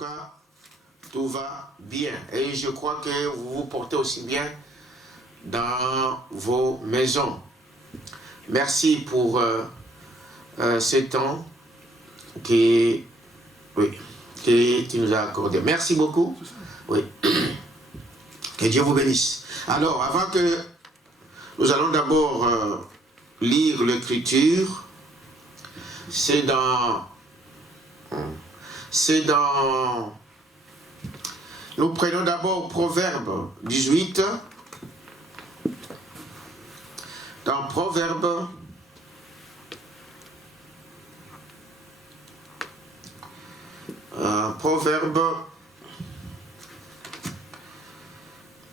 cas, tout va bien. Et je crois que vous vous portez aussi bien dans vos maisons. Merci pour ce temps que tu nous as accordé. Merci beaucoup. Oui. Que Dieu vous bénisse. Alors, avant que nous allons d'abord lire l'écriture, c'est dans... Nous prenons d'abord Proverbe 18. Dans Proverbe,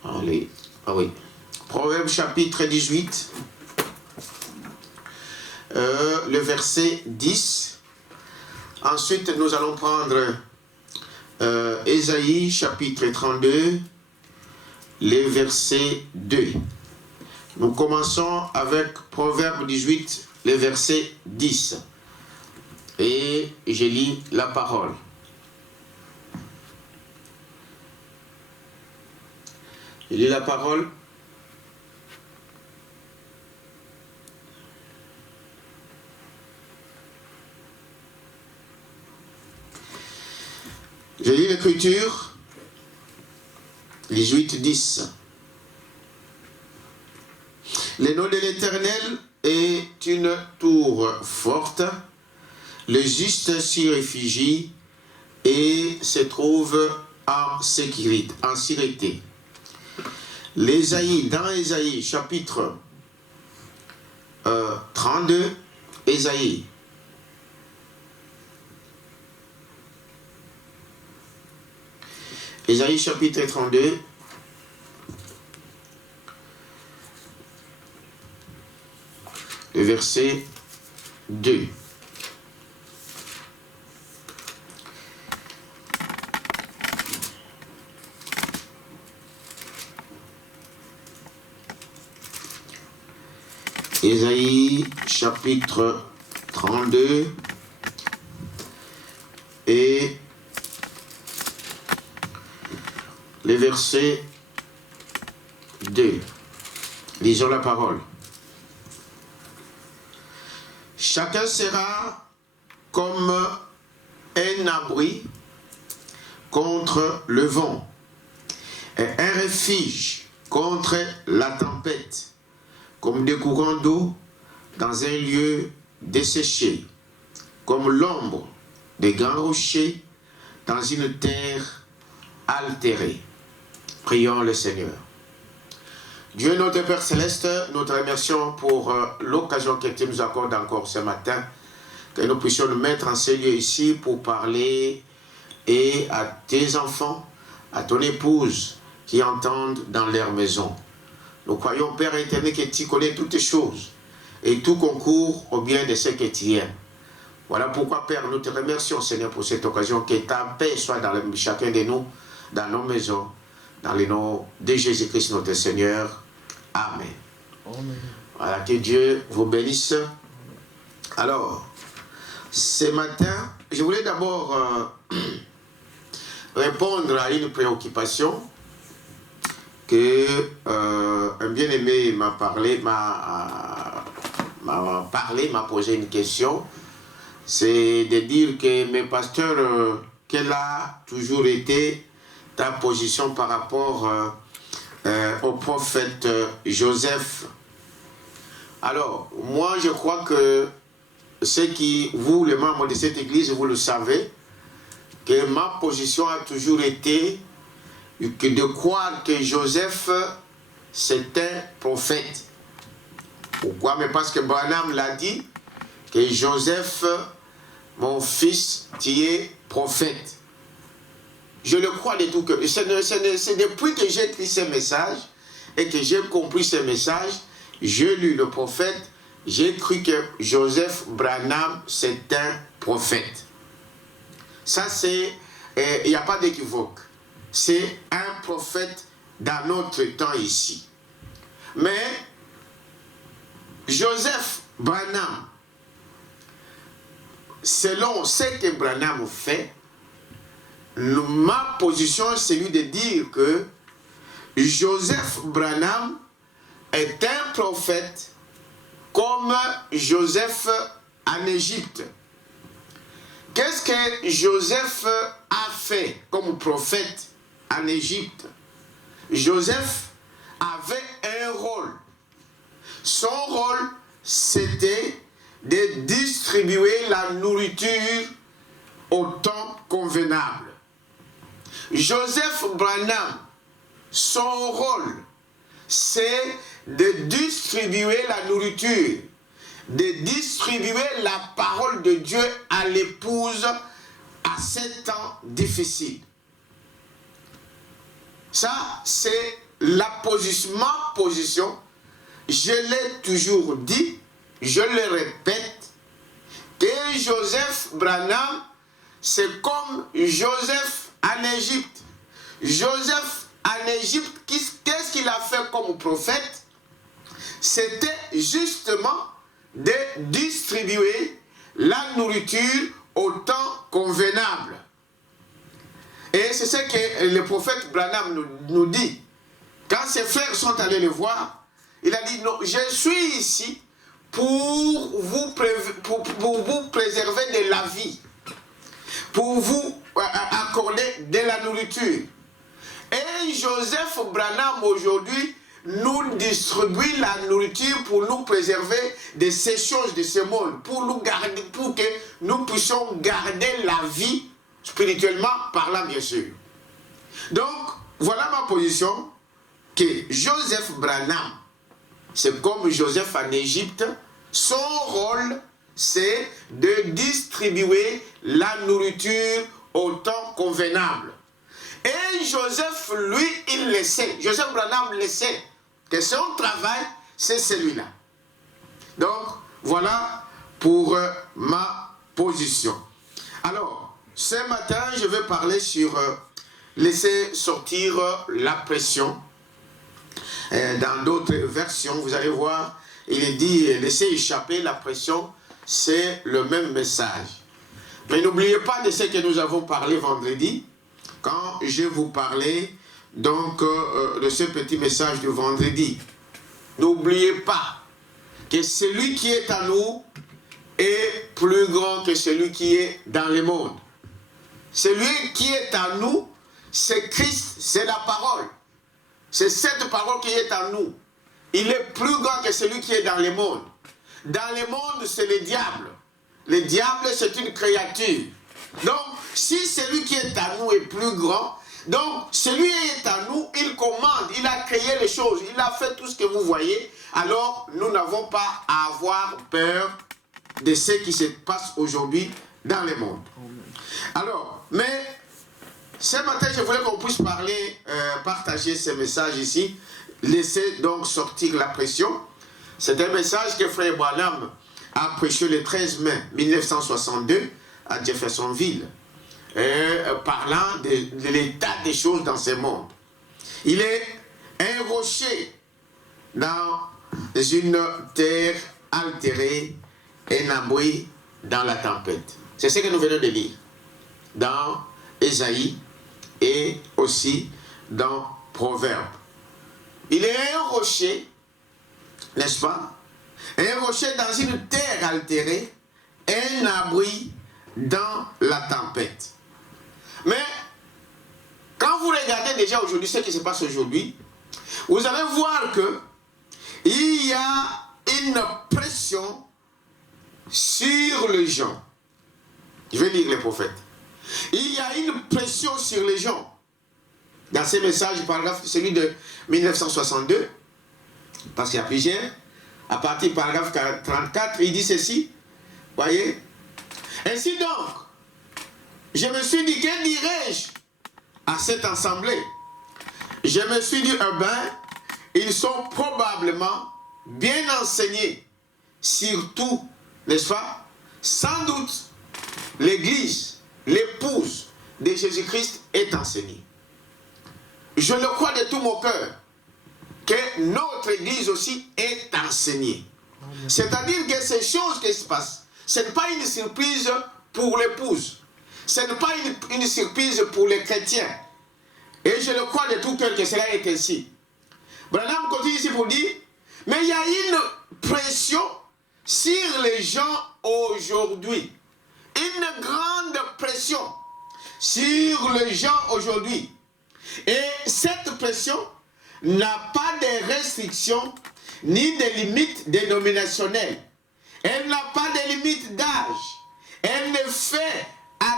allez, oui. Proverbe chapitre 18, le verset 10. Ensuite, nous allons prendre Ésaïe chapitre 32, le verset 2. Nous commençons avec Proverbe 18, le verset 10. Et je lis la parole. Je lis la parole. Je lis l'écriture. 18, 10. Le nom de l'Éternel est une tour forte. Le juste s'y réfugie et se trouve en sécurité. Dans Ésaïe chapitre 32, Ésaïe chapitre 32, le verset 2. Ésaïe chapitre 32 et le verset 2. Lisons la parole. Chacun sera comme un abri contre le vent et un refuge contre la tempête, comme des courants d'eau dans un lieu desséché, comme l'ombre des grands rochers dans une terre altérée. Prions le Seigneur. Dieu notre Père Céleste, nous te remercions pour l'occasion que tu nous accordes encore ce matin, que nous puissions nous mettre en ce lieu ici pour parler et à tes enfants, à ton épouse qui entendent dans leur maison. Nous croyons, Père éternel, que tu connais toutes les choses et tout concourt au bien de ceux que tu aimes. Voilà pourquoi, Père, nous te remercions, Seigneur, pour cette occasion, que ta paix soit dans chacun de nous, dans nos maisons, dans le nom de Jésus-Christ, notre Seigneur. Amen. Amen. Voilà, que Dieu vous bénisse. Alors, ce matin, je voulais d'abord répondre à une préoccupation que un bien-aimé m'a posé une question. C'est de dire que, mes pasteurs, quelle a toujours été ta position par rapport au prophète Joseph? Alors, moi je crois que vous, les membres de cette église, vous le savez, que ma position a toujours été que de croire que Joseph, c'est un prophète. Pourquoi? Mais parce que Branham l'a dit, que Joseph, mon fils, tu es prophète. Je le crois de tout cœur. C'est depuis que j'ai écrit ce message et que j'ai compris ce message, j'ai lu le prophète, j'ai cru que Joseph Branham, c'est un prophète. Ça, c'est... Il n'y a pas d'équivoque. C'est un prophète dans notre temps ici. Mais Joseph Branham, selon ce que Branham fait, ma position, c'est lui de dire que Joseph Branham est un prophète comme Joseph en Égypte. Qu'est-ce que Joseph a fait comme prophète en Égypte? Joseph avait un rôle. Son rôle, c'était de distribuer la nourriture au temps convenable. Joseph Branham, son rôle, c'est de distribuer la nourriture, de distribuer la parole de Dieu à l'épouse à ces temps difficiles. Ça, c'est ma position. Je l'ai toujours dit, je le répète, que Joseph Branham, c'est comme Joseph en Égypte. Joseph en Égypte, qu'est-ce qu'il a fait comme prophète? C'était justement de distribuer la nourriture au temps convenable. Et c'est ce que le prophète Branham nous dit. Quand ses frères sont allés le voir, il a dit, non, je suis ici pour vous préserver de la vie, pour vous accorder de la nourriture. Et Joseph Branham aujourd'hui nous distribue la nourriture pour nous préserver de ces choses de ce monde, pour nous garder, pour que nous puissions garder la vie spirituellement parlant, bien sûr. Donc, voilà ma position, que Joseph Branham, c'est comme Joseph en Égypte, son rôle, c'est de distribuer la nourriture au temps convenable. Et Joseph, lui, il le sait. Joseph Branham le sait, que son travail, c'est celui-là. Donc, voilà pour ma position. Alors, ce matin, je vais parler sur laisser sortir la pression. Dans d'autres versions, vous allez voir, il est dit laisser échapper la pression, c'est le même message. Mais n'oubliez pas de ce que nous avons parlé vendredi, quand je vous parlais donc de ce petit message de vendredi. N'oubliez pas que celui qui est en nous est plus grand que celui qui est dans le monde. Celui qui est en nous, c'est Christ, c'est la parole. C'est cette parole qui est en nous. Il est plus grand que celui qui est dans le monde. Dans le monde, c'est le diable. Le diable, c'est une créature. Donc, si celui qui est en nous est plus grand, donc celui qui est en nous, il commande, il a créé les choses, il a fait tout ce que vous voyez. Alors, nous n'avons pas à avoir peur de ce qui se passe aujourd'hui dans le monde. Alors, mais ce matin, je voulais qu'on puisse parler, partager ce message ici. Laissez donc sortir la pression. C'est un message que Frère Branham a prêché le 13 mai 1962 à Jeffersonville, parlant de l'état des choses dans ce monde. Il est un rocher dans une terre altérée, un abri dans la tempête. C'est ce que nous venons de lire dans Ésaïe et aussi dans Proverbes. Il est un rocher, n'est-ce pas? Un rocher dans une terre altérée, un abri dans la tempête. Mais quand vous regardez déjà aujourd'hui ce qui se passe aujourd'hui, vous allez voir que il y a une pression sur les gens. Je vais lire les prophètes. Il y a une pression sur les gens. Dans ces messages, paragraphe, celui de 1962, parce qu'il y a plusieurs, à partir du paragraphe 34, il dit ceci, voyez. Ainsi donc, je me suis dit, que dirais-je à cette assemblée? Je me suis dit, ils sont probablement bien enseignés, surtout, n'est-ce pas? Sans doute, l'Église, l'épouse de Jésus-Christ est enseignée. Je le crois de tout mon cœur, que notre Église aussi est enseignée. C'est-à-dire que ces choses qui se passent, ce n'est pas une surprise pour l'épouse. Ce n'est pas une surprise pour les chrétiens. Et je le crois de tout cœur que cela est ainsi. Branham continue ici pour dire, mais il y a une pression sur les gens aujourd'hui. Une grande pression sur les gens aujourd'hui. Et cette pression n'a pas de restrictions ni de limites dénominationnelles. Elle n'a pas de limite d'âge. Elle ne fait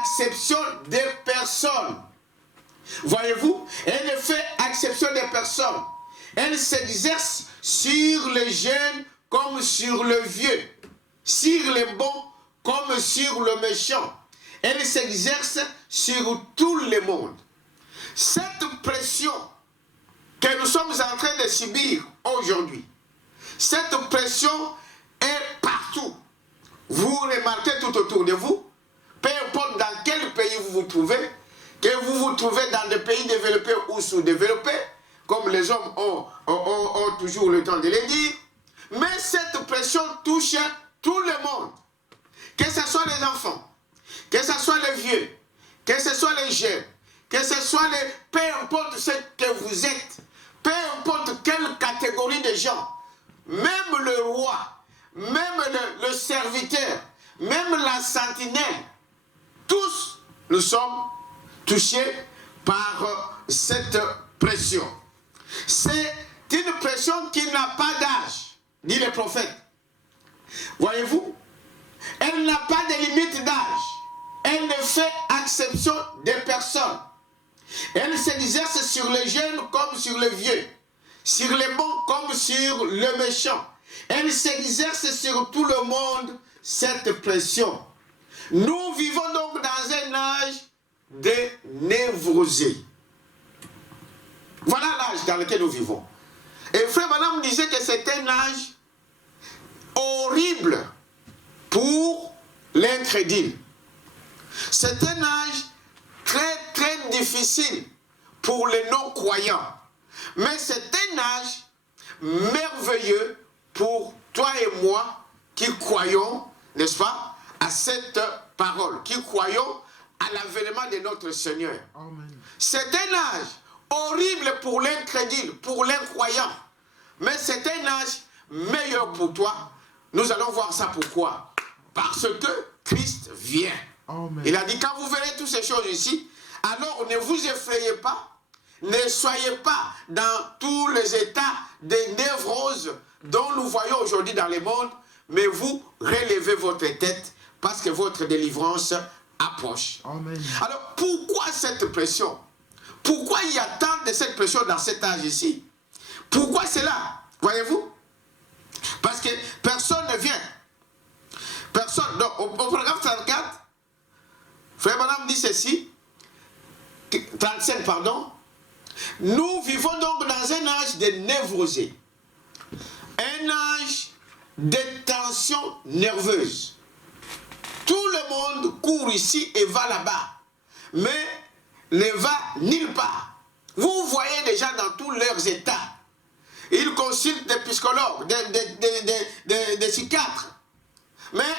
exception des personnes. Voyez-vous, elle ne fait exception des personnes. Elle s'exerce sur les jeunes comme sur le vieux, sur les bons comme sur le méchant. Elle s'exerce sur tout le monde. Cette pression que nous sommes en train de subir aujourd'hui, cette pression est partout. Vous remarquez tout autour de vous, peu importe dans quel pays vous vous trouvez, que vous vous trouvez dans des pays développés ou sous-développés, comme les hommes ont toujours le temps de le dire, mais cette pression touche tout le monde. Que ce soit les enfants, que ce soit les vieux, que ce soit les jeunes, que ce soit les... Peu importe ce que vous êtes, peu importe quelle catégorie de gens, même le roi, même le serviteur, même la sentinelle, tous nous sommes touchés par cette pression. C'est une pression qui n'a pas d'âge, dit le prophète. Voyez-vous, elle n'a pas de limite d'âge. Elle ne fait exception des personnes. Elle s'exerce sur les jeunes comme sur les vieux, sur les bons comme sur le méchant. Elle s'exerce sur tout le monde, cette pression. Nous vivons donc dans un âge de névrosé. Voilà l'âge dans lequel nous vivons. Et frère Madame disait que c'est un âge horrible pour l'incrédule. C'est un âge très difficile pour les non-croyants. Mais c'est un âge merveilleux pour toi et moi qui croyons, n'est-ce pas, à cette parole, qui croyons à l'avènement de notre Seigneur. C'est un âge horrible pour l'incrédule, pour l'incroyant. Mais c'est un âge meilleur pour toi. Nous allons voir ça pourquoi. Parce que Christ vient. Amen. Il a dit, quand vous verrez toutes ces choses ici, alors ne vous effrayez pas, ne soyez pas dans tous les états de névrose dont nous voyons aujourd'hui dans le monde, mais vous relevez votre tête parce que votre délivrance approche. Amen. Alors, pourquoi cette pression? Pourquoi il y a tant de cette pression dans cet âge ici? Pourquoi cela? Voyez-vous? Parce que personne ne vient. Personne. Donc, au paragraphe 34, frère Madame dit ceci, 35, pardon. Nous vivons donc dans un âge de névrosé. Un âge de tension nerveuse. Tout le monde court ici et va là-bas. Mais ne va nulle part. Vous voyez déjà dans tous leurs états. Ils consultent des psychologues, des psychiatres. Mais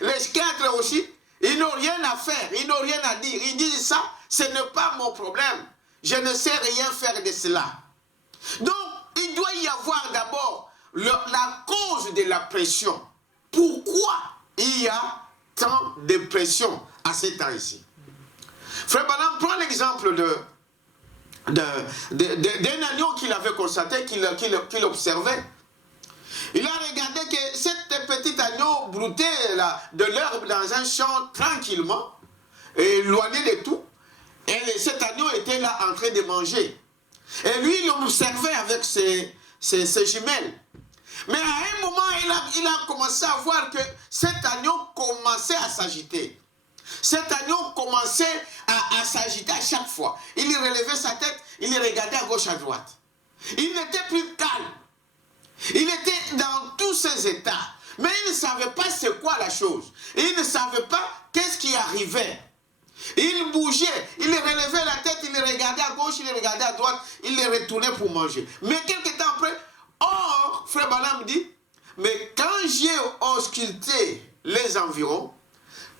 les psychiatres aussi, ils n'ont rien à faire, ils n'ont rien à dire. Ils disent ça, ce n'est pas mon problème. Je ne sais rien faire de cela. Donc, il doit y avoir d'abord la cause de la pression. Pourquoi il y a tant de pression à ce temps ici? Frère Branham prend l'exemple d'un agneau qu'il avait constaté, qu'il observait. Il a regardé que cet petit agneau broutait de l'herbe dans un champ tranquillement, éloigné de tout. Et cet agneau était là en train de manger. Et lui, il observait avec ses jumelles. Mais à un moment, il a commencé à voir que cet agneau commençait à s'agiter. Cet agneau commençait à s'agiter à chaque fois. Il relevait sa tête, il regardait à gauche, à droite. Il n'était plus calme. Il était dans tous ses états. Mais il ne savait pas c'est quoi la chose. Il ne savait pas qu'est-ce qui arrivait. Il bougeait, il relevait la tête, il regardait à gauche, il regardait à droite, il retournait pour manger. Mais quelques temps après, frère Branham dit, mais quand j'ai ausculté les environs,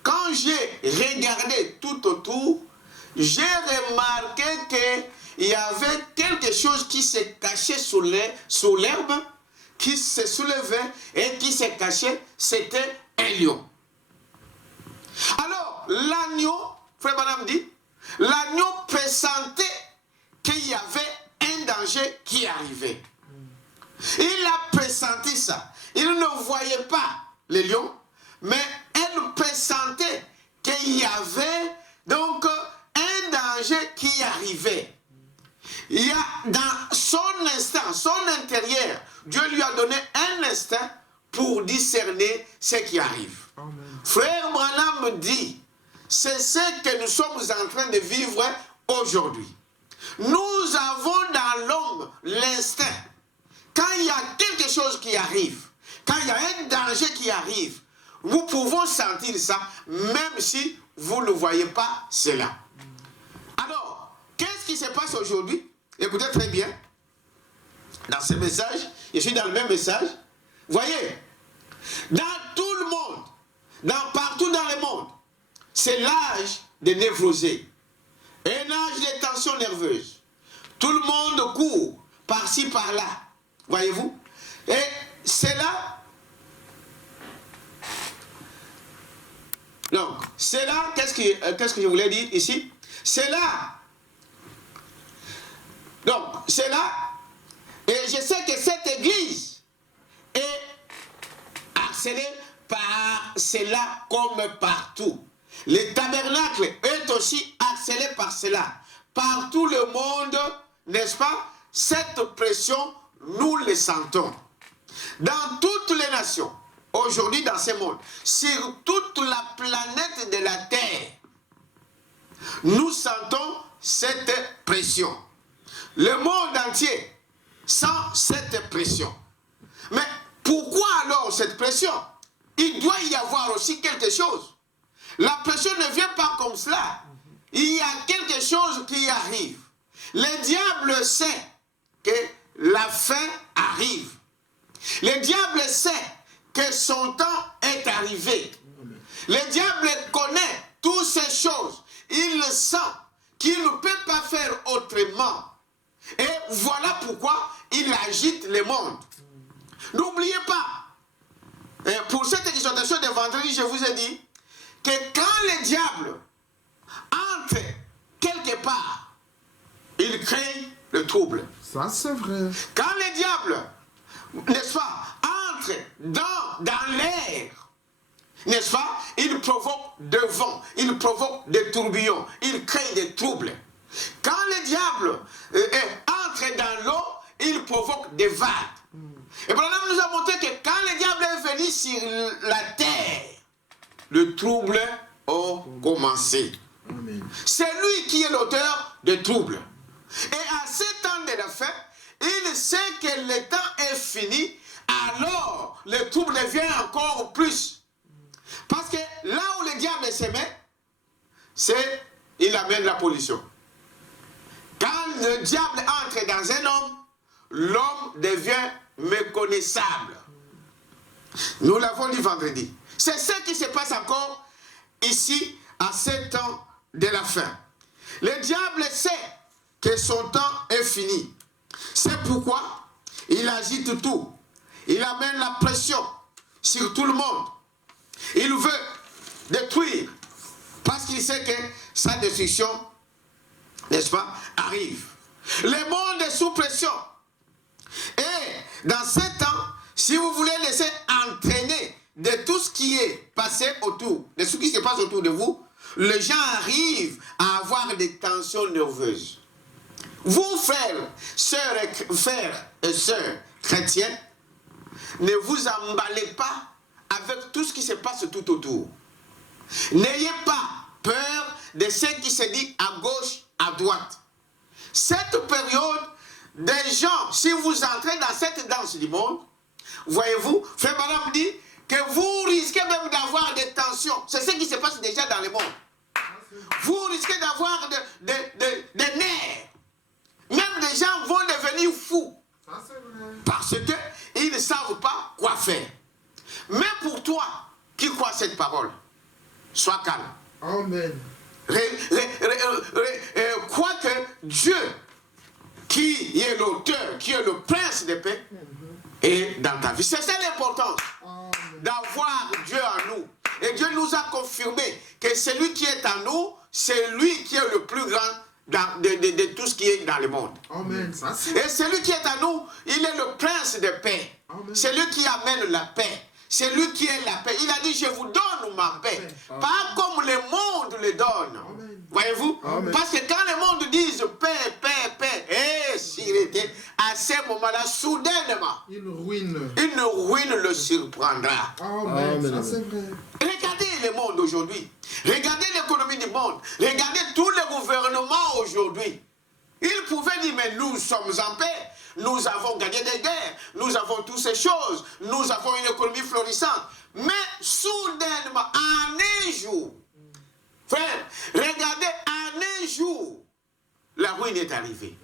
quand j'ai regardé tout autour, j'ai remarqué qu'il y avait quelque chose qui se cachait sous l'herbe, qui se soulevait et qui se cachait, c'était un lion. Alors, l'agneau, frère Branham dit, l'agneau pressentait qu'il y avait un danger qui arrivait. Il a pressenti ça. Il ne voyait pas les lions, mais elle pressentait qu'il y avait donc un danger qui arrivait. Il y a dans son instinct, son intérieur, Dieu lui a donné un instinct pour discerner ce qui arrive. Amen. Frère Branham dit, c'est ce que nous sommes en train de vivre aujourd'hui. Nous avons dans l'homme l'instinct. Quand il y a quelque chose qui arrive, quand il y a un danger qui arrive, nous pouvons sentir ça, même si vous ne voyez pas cela. Alors, qu'est-ce qui se passe aujourd'hui? Écoutez très bien. Dans ce message, je suis dans le même message. Voyez, dans tout le monde, partout dans le monde, c'est l'âge des névrosés. Un âge de tension nerveuse. Tout le monde court par-ci, par-là. Voyez-vous? Et c'est là. Donc, c'est là, qu'est-ce que je voulais dire ici? C'est là. Donc, c'est là. Et je sais que cette église est harcelée par cela comme partout. Le tabernacle est aussi harcelé par cela. Par tout le monde, n'est-ce pas? Cette pression, nous le sentons. Dans toutes les nations, aujourd'hui dans ce monde, sur toute la planète de la Terre, nous sentons cette pression. Le monde entier sent cette pression. Mais pourquoi alors cette pression? Il doit y avoir aussi quelque chose. La pression ne vient pas comme cela. Il y a quelque chose qui arrive. Le diable sait que la fin arrive. Le diable sait que son temps est arrivé. Le diable connaît toutes ces choses. Il sent qu'il ne peut pas faire autrement. Et voilà pourquoi il agite le monde. N'oubliez pas, pour cette exhortation de vendredi, je vous ai dit que quand le diable entre quelque part, il crée le trouble. Ça, c'est vrai. Quand le diable, n'est-ce pas, entre dans l'air, n'est-ce pas, il provoque de vent, il provoque des tourbillons, il crée des troubles. Quand le diable entre dans l'eau, il provoque des vagues. Et Branham nous a montré que quand le diable est venu sur la terre, le trouble a commencé. C'est lui qui est l'auteur des troubles. Et à ce temps de la fin, il sait que le temps est fini, alors le trouble devient encore plus. Parce que là où le diable se met, c'est il amène la pollution. Quand le diable entre dans un homme, l'homme devient méconnaissable. Nous l'avons dit vendredi. C'est ce qui se passe encore ici à ce temps de la fin. Le diable sait que son temps est fini. C'est pourquoi il agite tout. Il amène la pression sur tout le monde. Il veut détruire parce qu'il sait que sa destruction, n'est-ce pas, arrive. Le monde est sous pression. Et dans ce temps, si vous voulez laisser entraîner de tout ce qui est passé autour, de ce qui se passe autour de vous, les gens arrivent à avoir des tensions nerveuses. Vous, frères et sœurs chrétiens, ne vous emballez pas avec tout ce qui se passe tout autour. N'ayez pas peur de ce qui se dit à gauche, à droite. Cette période, des gens, si vous entrez dans cette danse du monde, voyez-vous, Frère Branham dit que vous risquez même d'avoir des tensions. C'est ce qui se passe déjà dans le monde. Vous risquez d'avoir des nerfs. Même des gens vont devenir fous. Parce qu'ils ne savent pas quoi faire. Mais pour toi qui crois cette parole, sois calme. Amen. Crois que Dieu, qui est l'auteur, qui est le prince de paix, est dans ta vie. C'est ça l'importance d'avoir Dieu en nous. Et Dieu nous a confirmé que celui qui est en nous, c'est lui qui est le plus grand de tout ce qui est dans le monde. Amen. Et celui qui est en nous, il est le prince de paix. C'est lui qui amène la paix. C'est lui qui est la paix. Il a dit, je vous donne ma paix. Pas comme le monde le donne. Voyez-vous? Parce que quand le monde dit paix, paix, paix, et s'il était à ce moment-là, soudainement, une ruine le surprendra. Amen. Ça, c'est vrai. Regardez le monde aujourd'hui. Regardez l'économie du monde. Regardez tous les gouvernements aujourd'hui. Ils pouvaient dire, mais nous sommes en paix. Nous avons gagné des guerres. Nous avons toutes ces choses. Nous avons une économie florissante. Mais soudainement, en un jour, frère, regardez, en un jour, la ruine est arrivée.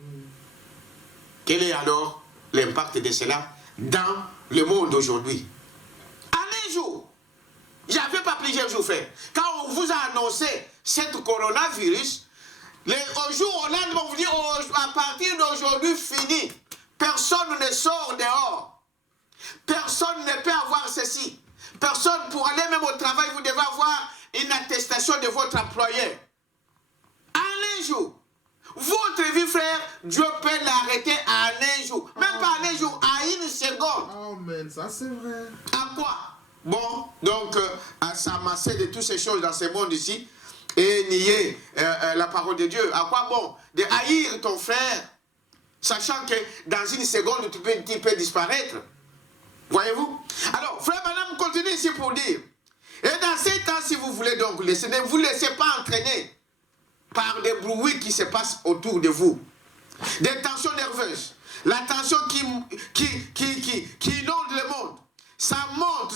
Quel est alors l'impact de cela dans le monde aujourd'hui? En un jour, il n'y avait pas plusieurs jours, frère. Quand on vous a annoncé cette coronavirus, au jour au lendemain, on vous dit, à partir d'aujourd'hui, fini. Personne ne sort dehors. Personne ne peut avoir ceci. Personne, pour aller même au travail, vous devez avoir une attestation de votre employeur. En un jour. Votre vie, frère, Dieu peut l'arrêter en un jour. Même pas en un jour, à une seconde. Amen, ça c'est vrai. À quoi? Bon, donc, à s'amasser de toutes ces choses dans ce monde ici et nier la parole de Dieu. À quoi bon? De haïr ton frère, sachant que dans une seconde, tu peux disparaître. Voyez-vous? Alors, frère, madame, continue ici pour dire. Et dans ces temps, si vous voulez donc laisser, ne vous laissez pas entraîner par des bruits qui se passent autour de vous. Des tensions nerveuses. La tension qui inonde le monde. Ça monte.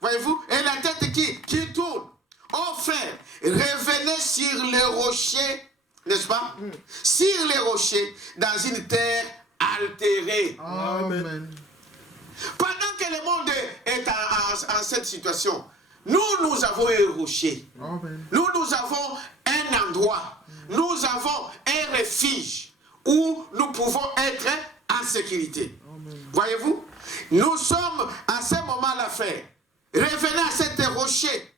Voyez-vous? Et la tête qui tourne. Oh frère, revenez sur les rochers, n'est-ce pas? Sur les rochers, dans une terre altérée. Amen. Pendant que le monde est en cette situation, nous avons un rocher. Amen. Nous avons un endroit. Nous avons un refuge où nous pouvons être en sécurité. Voyez-vous? Nous sommes à ce moment-là, frère. Revenez à cet rocher.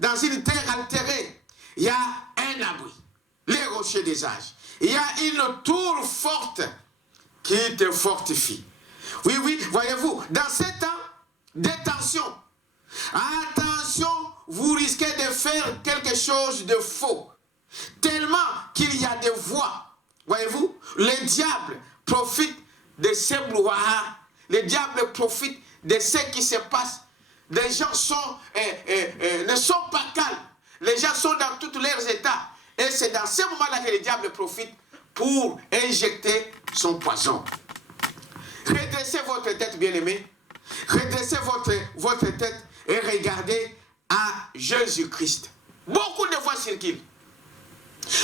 Dans une terre altérée, il y a un abri. Les rochers des âges. Il y a une tour forte qui te fortifie. Oui, voyez-vous, dans ces temps détention, attention, vous risquez de faire quelque chose de faux. Tellement qu'il y a des voix. Voyez-vous, le diable profite de ces brouhahas. Le diable profite de ce qui se passe. Les gens ne sont pas calmes. Les gens sont dans tous leurs états. Et c'est dans ce moment-là que le diable profite pour injecter son poison. Redressez votre tête, bien-aimés. Redressez votre tête et regardez à Jésus-Christ. Beaucoup de voix circulent.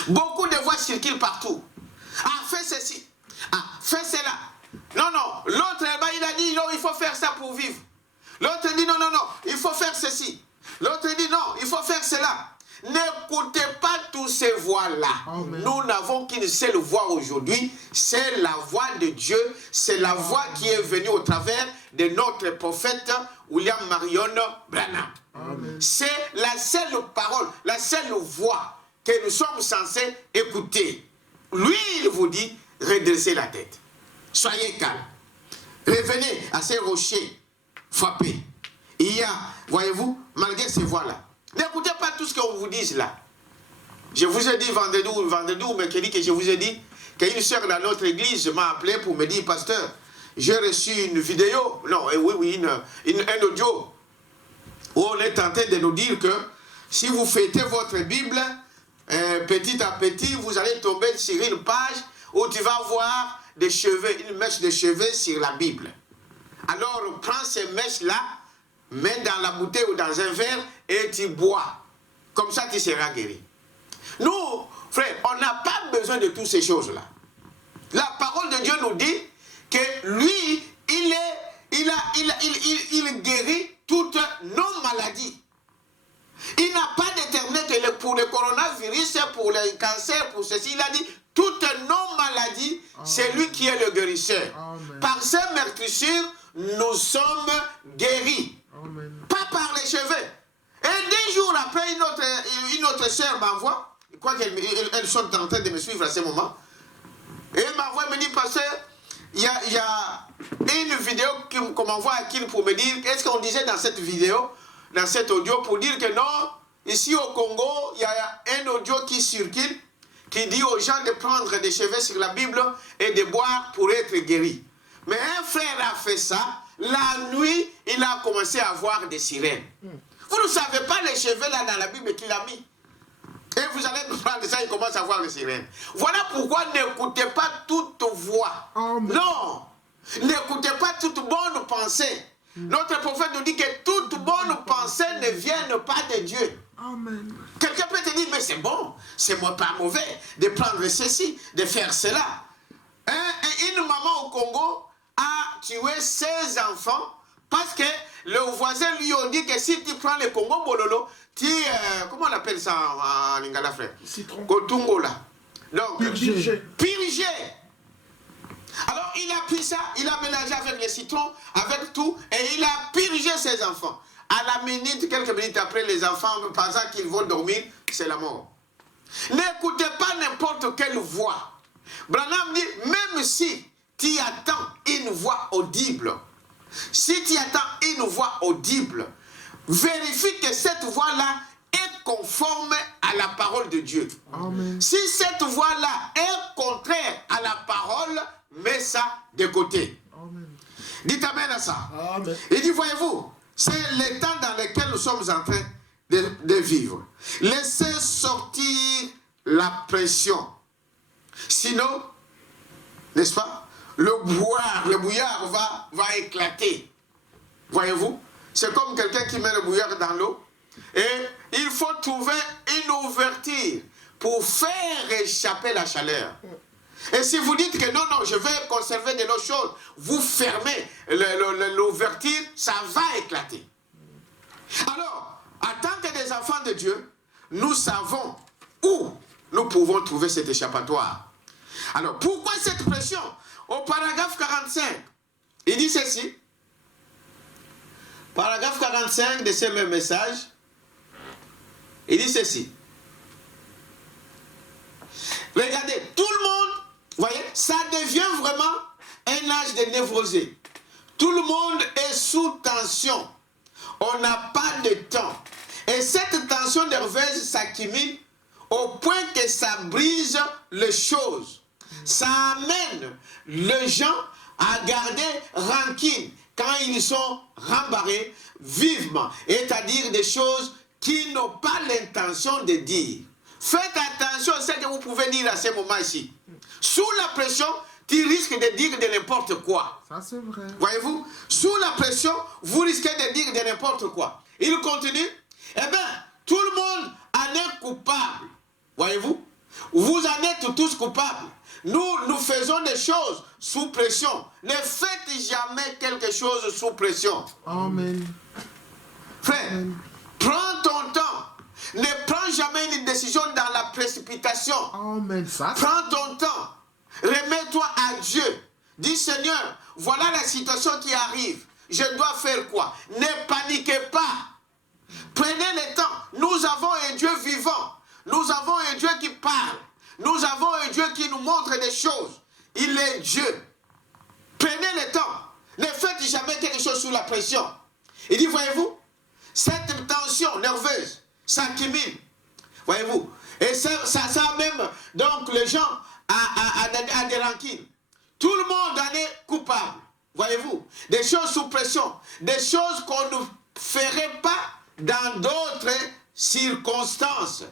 Beaucoup de voix circulent partout. Ah, fais ceci. Ah, fais cela. Non. L'autre, il a dit, non, il faut faire ça pour vivre. L'autre dit, non, il faut faire ceci. L'autre dit, non, il faut faire cela. N'écoutez pas toutes ces voix-là. Nous n'avons qu'une seule voix aujourd'hui. C'est la voix de Dieu. C'est la voix qui est venue au travers de notre prophète William Marion Branham. C'est la seule parole, la seule voix que nous sommes censés écouter. Lui, il vous dit, redressez la tête. Soyez calme. Revenez à ces rochers frappés. Il y a, voyez-vous, malgré ces voix-là, n'écoutez pas tout ce qu'on vous dit là. Je vous ai dit vendredi ou mercredi que je vous ai dit qu'une sœur dans notre église m'a appelé pour me dire, pasteur, j'ai reçu une vidéo, un audio, où on est tenté de nous dire que si vous fêtez votre Bible, petit à petit, vous allez tomber sur une page où tu vas voir des cheveux, une mèche de cheveux sur la Bible. Alors, prends ces mèches-là, mets dans la bouteille ou dans un verre et tu bois. Comme ça, tu seras guéri. Nous, frère, on n'a pas besoin de toutes ces choses-là. La parole de Dieu nous dit que lui, il guérit toutes nos maladies. Il n'a pas guérisseur, pour le cancer, pour ceci. Il a dit, toute non-maladie, c'est lui qui est le guérisseur. Amen. Par ces meurtrissures, nous sommes guéris. Amen. Pas par les cheveux. Et 10 jours après, une autre sœur m'envoie. Je crois qu'elles sont en train de me suivre à ce moment. Et elle m'envoie, elle me dit, pasteur, il y a une vidéo qu'on m'envoie à Kin pour me dire, qu'est-ce qu'on disait dans cette vidéo, dans cet audio, pour dire que non, ici au Congo, il y a un audio qui circule, qui dit aux gens de prendre des cheveux sur la Bible et de boire pour être guéris. Mais un frère a fait ça, la nuit, il a commencé à voir des sirènes. Vous ne savez pas les cheveux là dans la Bible qu'il a mis. Et vous allez prendre ça, il commence à voir les sirènes. Voilà pourquoi n'écoutez pas toute voix. Amen. Non, n'écoutez pas toute bonne pensée. Notre prophète nous dit que toute bonne pensée ne vient pas de Dieu. Amen. Quelqu'un peut te dire, mais c'est bon, c'est pas mauvais de prendre ceci, de faire cela. Une maman au Congo a tué 16 enfants parce que le voisin lui a dit que si tu prends le Congo Bololo, comment on appelle ça en lingala, frère? Citron. Kotungo là. Donc, Purgé. Purgé. Alors il a pris ça, il a mélangé avec les citrons, avec tout, et il a purgé ses enfants. À la minute, quelques minutes après, les enfants, pensant qu'ils vont dormir, c'est la mort. N'écoutez pas n'importe quelle voix. Branham dit, même si tu attends une voix audible, si tu attends une voix audible, vérifie que cette voix-là est conforme à la parole de Dieu. Amen. Si cette voix-là est contraire à la parole, mets ça de côté. Amen. Dites amen à ça. Amen. Il dit, voyez-vous, c'est le temps dans lequel nous sommes en train de vivre. Laissez sortir la pression. Sinon, n'est-ce pas, le bouillard va éclater. Voyez-vous, c'est comme quelqu'un qui met le bouillard dans l'eau. Et il faut trouver une ouverture pour faire échapper la chaleur. Et si vous dites que non, je vais conserver de l'eau chaude, vous fermez l'ouverture, ça va éclater. Alors, en tant que des enfants de Dieu, nous savons où nous pouvons trouver cet échappatoire. Alors, pourquoi cette pression? Au paragraphe 45, il dit ceci. Paragraphe 45 de ce même message, il dit ceci. Regardez, tout le monde, voyez, ça devient vraiment un âge de névrosé. Tout le monde est sous tension. On n'a pas de temps. Et cette tension nerveuse s'accumule au point que ça brise les choses. Ça amène les gens à garder rancune quand ils sont rembarrés vivement. C'est-à-dire des choses qu'ils n'ont pas l'intention de dire. Faites attention à ce que vous pouvez dire à ce moment-ci. Sous la pression, tu risques de dire de n'importe quoi. Ça, c'est vrai. Voyez-vous, sous la pression, vous risquez de dire de n'importe quoi. Il continue. Eh bien, tout le monde en est coupable. Voyez-vous, vous en êtes tous coupables. Nous faisons des choses sous pression. Ne faites jamais quelque chose sous pression. Amen. Frère, prends ton temps. Ne prends jamais une décision dans la précipitation. Amen. Ça, Prends ton temps. Remets-toi à Dieu. Dis, Seigneur, voilà la situation qui arrive. Je dois faire quoi? Ne paniquez pas. Prenez le temps. Nous avons un Dieu vivant. Nous avons un Dieu qui parle. Nous avons un Dieu qui nous montre des choses. Il est Dieu. Prenez le temps. Ne faites jamais quelque chose sous la pression. Il dit, voyez-vous, cette tension nerveuse s'accumule. Voyez-vous. Et ça même, donc, les gens à des rancunes. Tout le monde en est coupable. Voyez-vous. Des choses sous pression. Des choses qu'on ne ferait pas dans d'autres circonstances.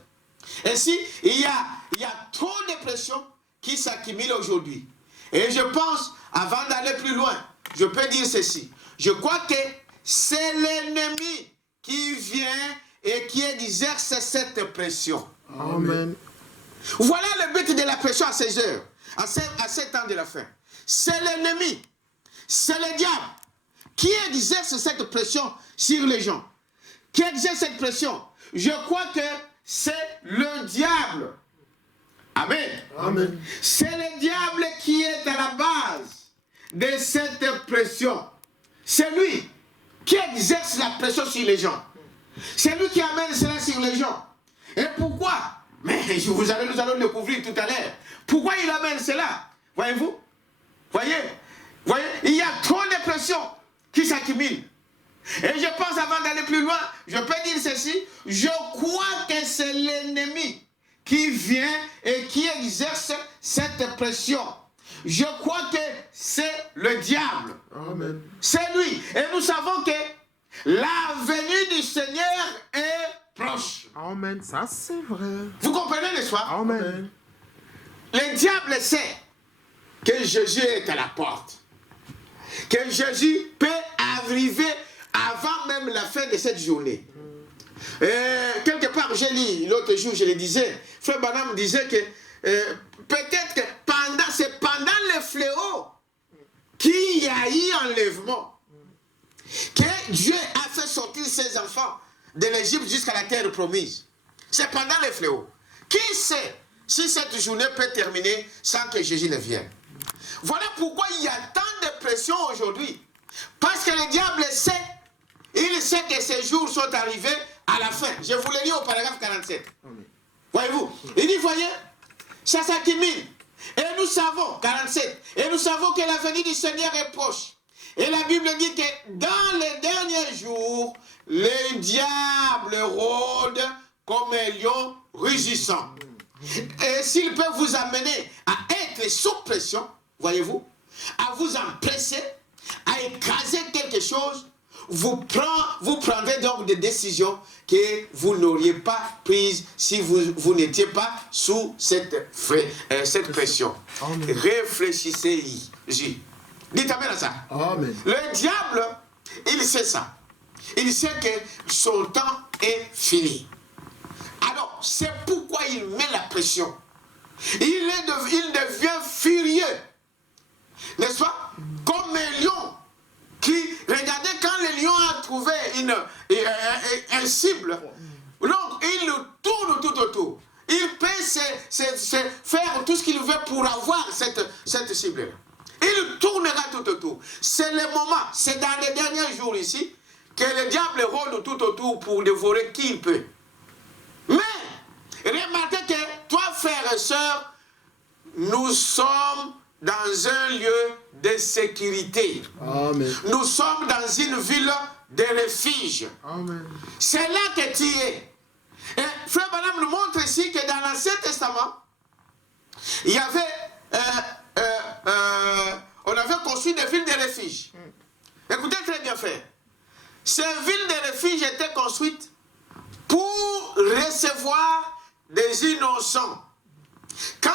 Ainsi, il y a trop de pression qui s'accumule aujourd'hui. Et je pense, avant d'aller plus loin, je peux dire ceci. Je crois que c'est l'ennemi qui vient et qui exerce cette pression. Amen. Voilà le but de la pression à ces heures, à ces temps de la fin. C'est l'ennemi, c'est le diable qui exerce cette pression sur les gens. Qui exerce cette pression. Je crois que c'est le diable. Amen. Amen. C'est le diable qui est à la base de cette pression. C'est lui qui exerce la pression sur les gens. C'est lui qui amène cela sur les gens. Et pourquoi? Mais nous allons le découvrir tout à l'heure. Pourquoi il amène cela? Voyez-vous? Voyez, il y a trop de pression qui s'accumulent. Et je pense, avant d'aller plus loin, je peux dire ceci. Je crois que c'est l'ennemi qui vient et qui exerce cette pression. Je crois que c'est le diable. Amen. C'est lui. Et nous savons que la venue du Seigneur est proche. Amen. Ça, c'est vrai. Vous comprenez, n'est-ce pas? Amen. Le diable sait que Jésus est à la porte. Que Jésus peut arriver avant même la fin de cette journée. Quelque part, j'ai lu l'autre jour, je le disais, Frère Branham disait que peut-être que c'est pendant le fléau qu'il y a eu enlèvement que Dieu a fait sortir ses enfants de l'Égypte jusqu'à la terre promise. C'est pendant le fléau. Qui sait si cette journée peut terminer sans que Jésus ne vienne? Voilà pourquoi il y a tant de pression aujourd'hui. Parce que le diable sait, il sait que ces jours sont arrivés à la fin. Je vous l'ai dit au paragraphe 47. Voyez-vous? Il dit, voyez, ça s'accumule. Et nous savons, 47, et nous savons que la venue du Seigneur est proche. Et la Bible dit que dans les derniers jours, le diable rôde comme un lion rugissant. Et s'il peut vous amener à être sous pression, voyez-vous, à vous empresser, à écraser quelque chose, vous prendrez donc des décisions que vous n'auriez pas prises si vous n'étiez pas sous cette pression. Amen. Réfléchissez-y. Dites amen à ça. Amen. Le diable, il sait ça. Il sait que son temps est fini. Alors, c'est pourquoi il met la pression. Il devient furieux. N'est-ce pas? Comme un lion. Regardez, quand le lion a trouvé un cible, donc il le tourne tout autour. Il peut faire tout ce qu'il veut pour avoir cette cible-là. Il tournera tout autour. C'est le moment, c'est dans les derniers jours ici, que le diable rôde tout autour pour dévorer qui il peut. Mais, remarquez que toi, frères et sœurs, nous sommes dans un lieu de sécurité. Amen. Nous sommes dans une ville de refuge. Amen. C'est là que tu es. Et Frère Branham nous montre ici que dans l'Ancien Testament, il y avait, on avait construit des villes de refuge. Écoutez très bien, frère. Ces villes de refuge étaient construites pour recevoir des innocents. Quand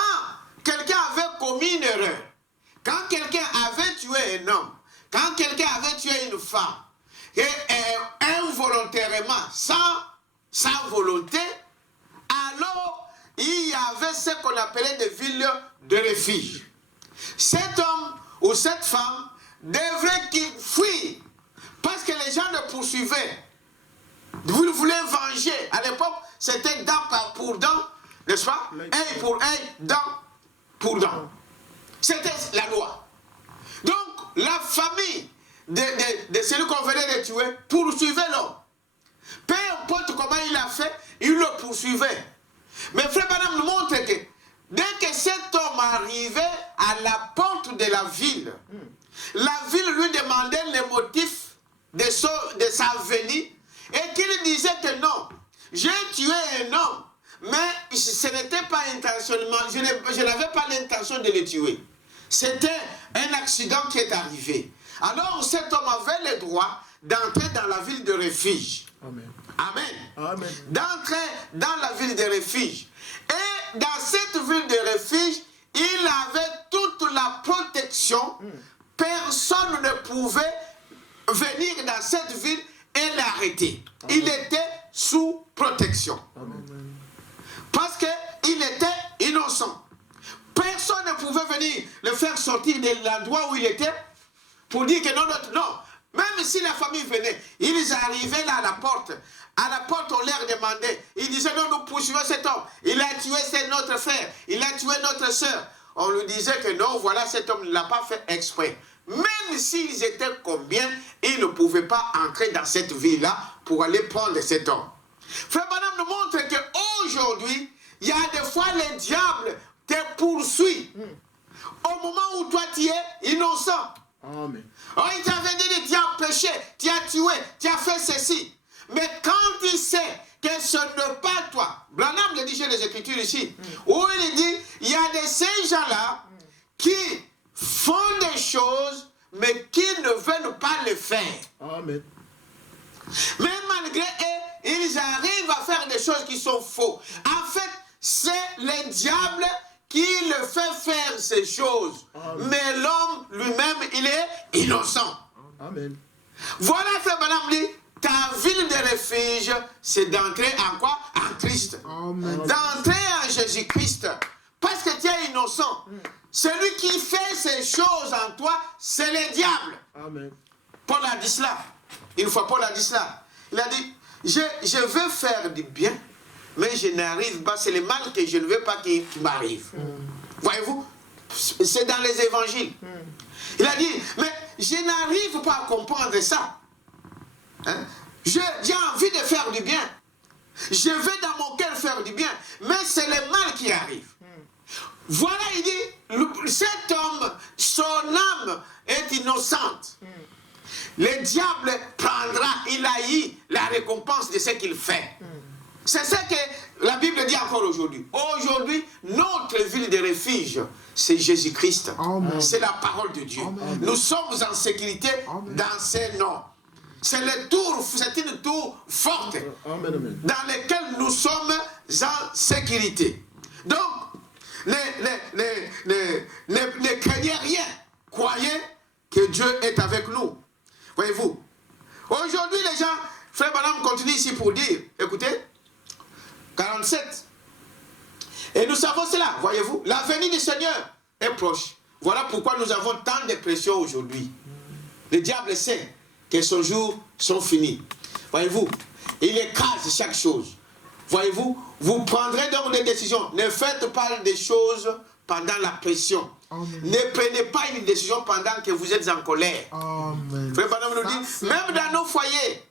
quelqu'un avait commis une erreur, quand quelqu'un avait tué un homme, quand quelqu'un avait tué une femme, et involontairement, sans volonté, alors il y avait ce qu'on appelait des villes de refuge. Cet homme ou cette femme devrait fuir parce que les gens le poursuivaient. Vous voulez venger. À l'époque, c'était dent pour dent, n'est-ce pas? Œil pour œil, dent pour dent. C'était la loi. Donc, la famille de celui qu'on venait de tuer poursuivait l'homme. Peu importe comment il a fait, il le poursuivait. Mais Frère Branham nous montre que dès que cet homme arrivait à la porte de la ville lui demandait les motifs de sa venue et qu'il disait que non, j'ai tué un homme, mais ce n'était pas intentionnellement, je n'avais pas l'intention de le tuer. C'était un accident qui est arrivé. Alors cet homme avait le droit d'entrer dans la ville de refuge. Amen. Amen. Amen. D'entrer dans la ville de refuge. Et dans cette ville de refuge, il avait toute la protection. Personne ne pouvait venir dans cette ville et l'arrêter. Il était sous protection. Amen. Parce qu'il était innocent. Personne ne pouvait venir le faire sortir de l'endroit où il était pour dire que non. Même si la famille venait, ils arrivaient là à la porte À la porte, on leur demandait. Ils disaient, non, nous poursuivons cet homme. Il a tué notre frère. Il a tué notre soeur. On lui disait que non, voilà, cet homme ne l'a pas fait exprès. Même s'ils étaient combien, ils ne pouvaient pas entrer dans cette ville-là pour aller prendre cet homme. Frère Branham nous montre qu'aujourd'hui, il y a des fois le diable te poursuit. Au moment où toi tu es innocent. Amen. Oh, il t'avait dit, tu as péché, tu as tué, tu as fait ceci. Mais quand il sait que ce n'est pas toi, Branham le dit chez les Écritures ici, où il dit, il y a de ces gens-là qui font des choses, mais qui ne veulent pas les faire. Amen. Mais malgré eux, ils arrivent à faire des choses qui sont fausses. En fait, c'est le diable qui le fait faire ces choses. Amen. Mais l'homme lui-même, il est innocent. Amen. Voilà, frère Branham dit, ta ville de refuge, c'est d'entrer en quoi? En Christ. Amen. D'entrer en Jésus-Christ. Parce que tu es innocent. Celui qui fait ces choses en toi, c'est le diable. Amen. Paul a dit cela. Une fois, Paul a dit cela. Il a dit, je veux faire du bien, mais je n'arrive pas. C'est le mal que je ne veux pas qu'il m'arrive. Voyez-vous? C'est dans les évangiles. Il a dit, mais je n'arrive pas à comprendre ça. Hein? J'ai envie de faire du bien. Je veux dans mon cœur faire du bien, mais c'est le mal qui arrive. Voilà, il dit, cet homme, son âme est innocente. Le diable prendra, il haït la récompense de ce qu'il fait. C'est ça que la Bible dit encore aujourd'hui. Aujourd'hui, notre ville de refuge, c'est Jésus-Christ. C'est la parole de Dieu. Amen. Nous sommes en sécurité dans ses noms. C'est une tour forte Amen. Amen. dans laquelle nous sommes en sécurité. Donc, ne craignez rien. Croyez que Dieu est avec nous. Voyez-vous, aujourd'hui les gens, frère Branham continue ici pour dire, écoutez, 47. Et nous savons cela, voyez-vous, la venue du Seigneur est proche. Voilà pourquoi nous avons tant de pression aujourd'hui. Le diable sait que son jour sont finis. Voyez-vous, il écrase chaque chose. Voyez-vous, vous prendrez donc des décisions. Ne faites pas des choses pendant la pression. Amen. Ne prenez pas une décision pendant que vous êtes en colère. Amen. Frère Branham nous Ça, dit, c'est même dans nos foyers,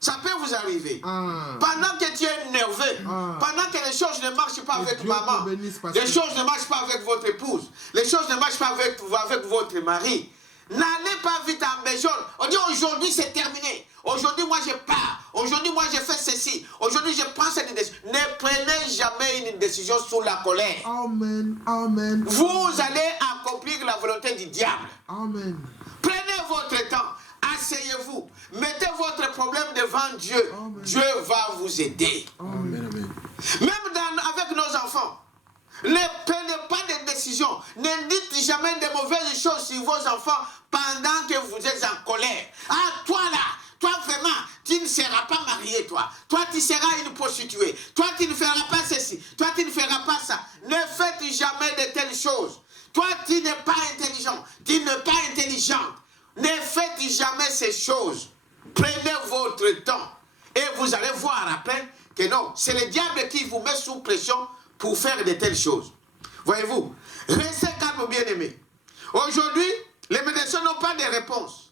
ça peut vous arriver. Pendant que tu es nerveux, pendant que les choses ne marchent pas avec Dieu maman, te bénisse, parce les que- choses ne marchent pas avec votre épouse, les choses ne marchent pas avec votre mari, n'allez pas vite en béjol. On dit aujourd'hui c'est terminé. Aujourd'hui moi je pars. Aujourd'hui moi je fais ceci. Aujourd'hui je prends cette décision. Ne prenez jamais une décision sous la colère. Amen. Amen. Vous allez accomplir la volonté du diable. Amen. Prenez votre temps, asseyez-vous, mettez votre problème devant Dieu. Amen. Dieu va vous aider. Amen. Amen. Même avec nos enfants, ne prenez pas de décisions. Ne dites jamais de mauvaises choses sur vos enfants pendant que vous êtes en colère. Ah, toi là, toi vraiment, tu ne seras pas marié, toi. Toi, tu seras une prostituée. Toi, tu ne feras pas ceci. Toi, tu ne feras pas ça. Ne faites jamais de telles choses. Toi, tu n'es pas intelligent. Tu n'es pas intelligente. Ne faites jamais ces choses. Prenez votre temps. Et vous allez voir après que non, c'est le diable qui vous met sous pression pour faire de telles choses. Voyez-vous, restez calme, bien-aimés. Aujourd'hui, les médecins n'ont pas de réponse.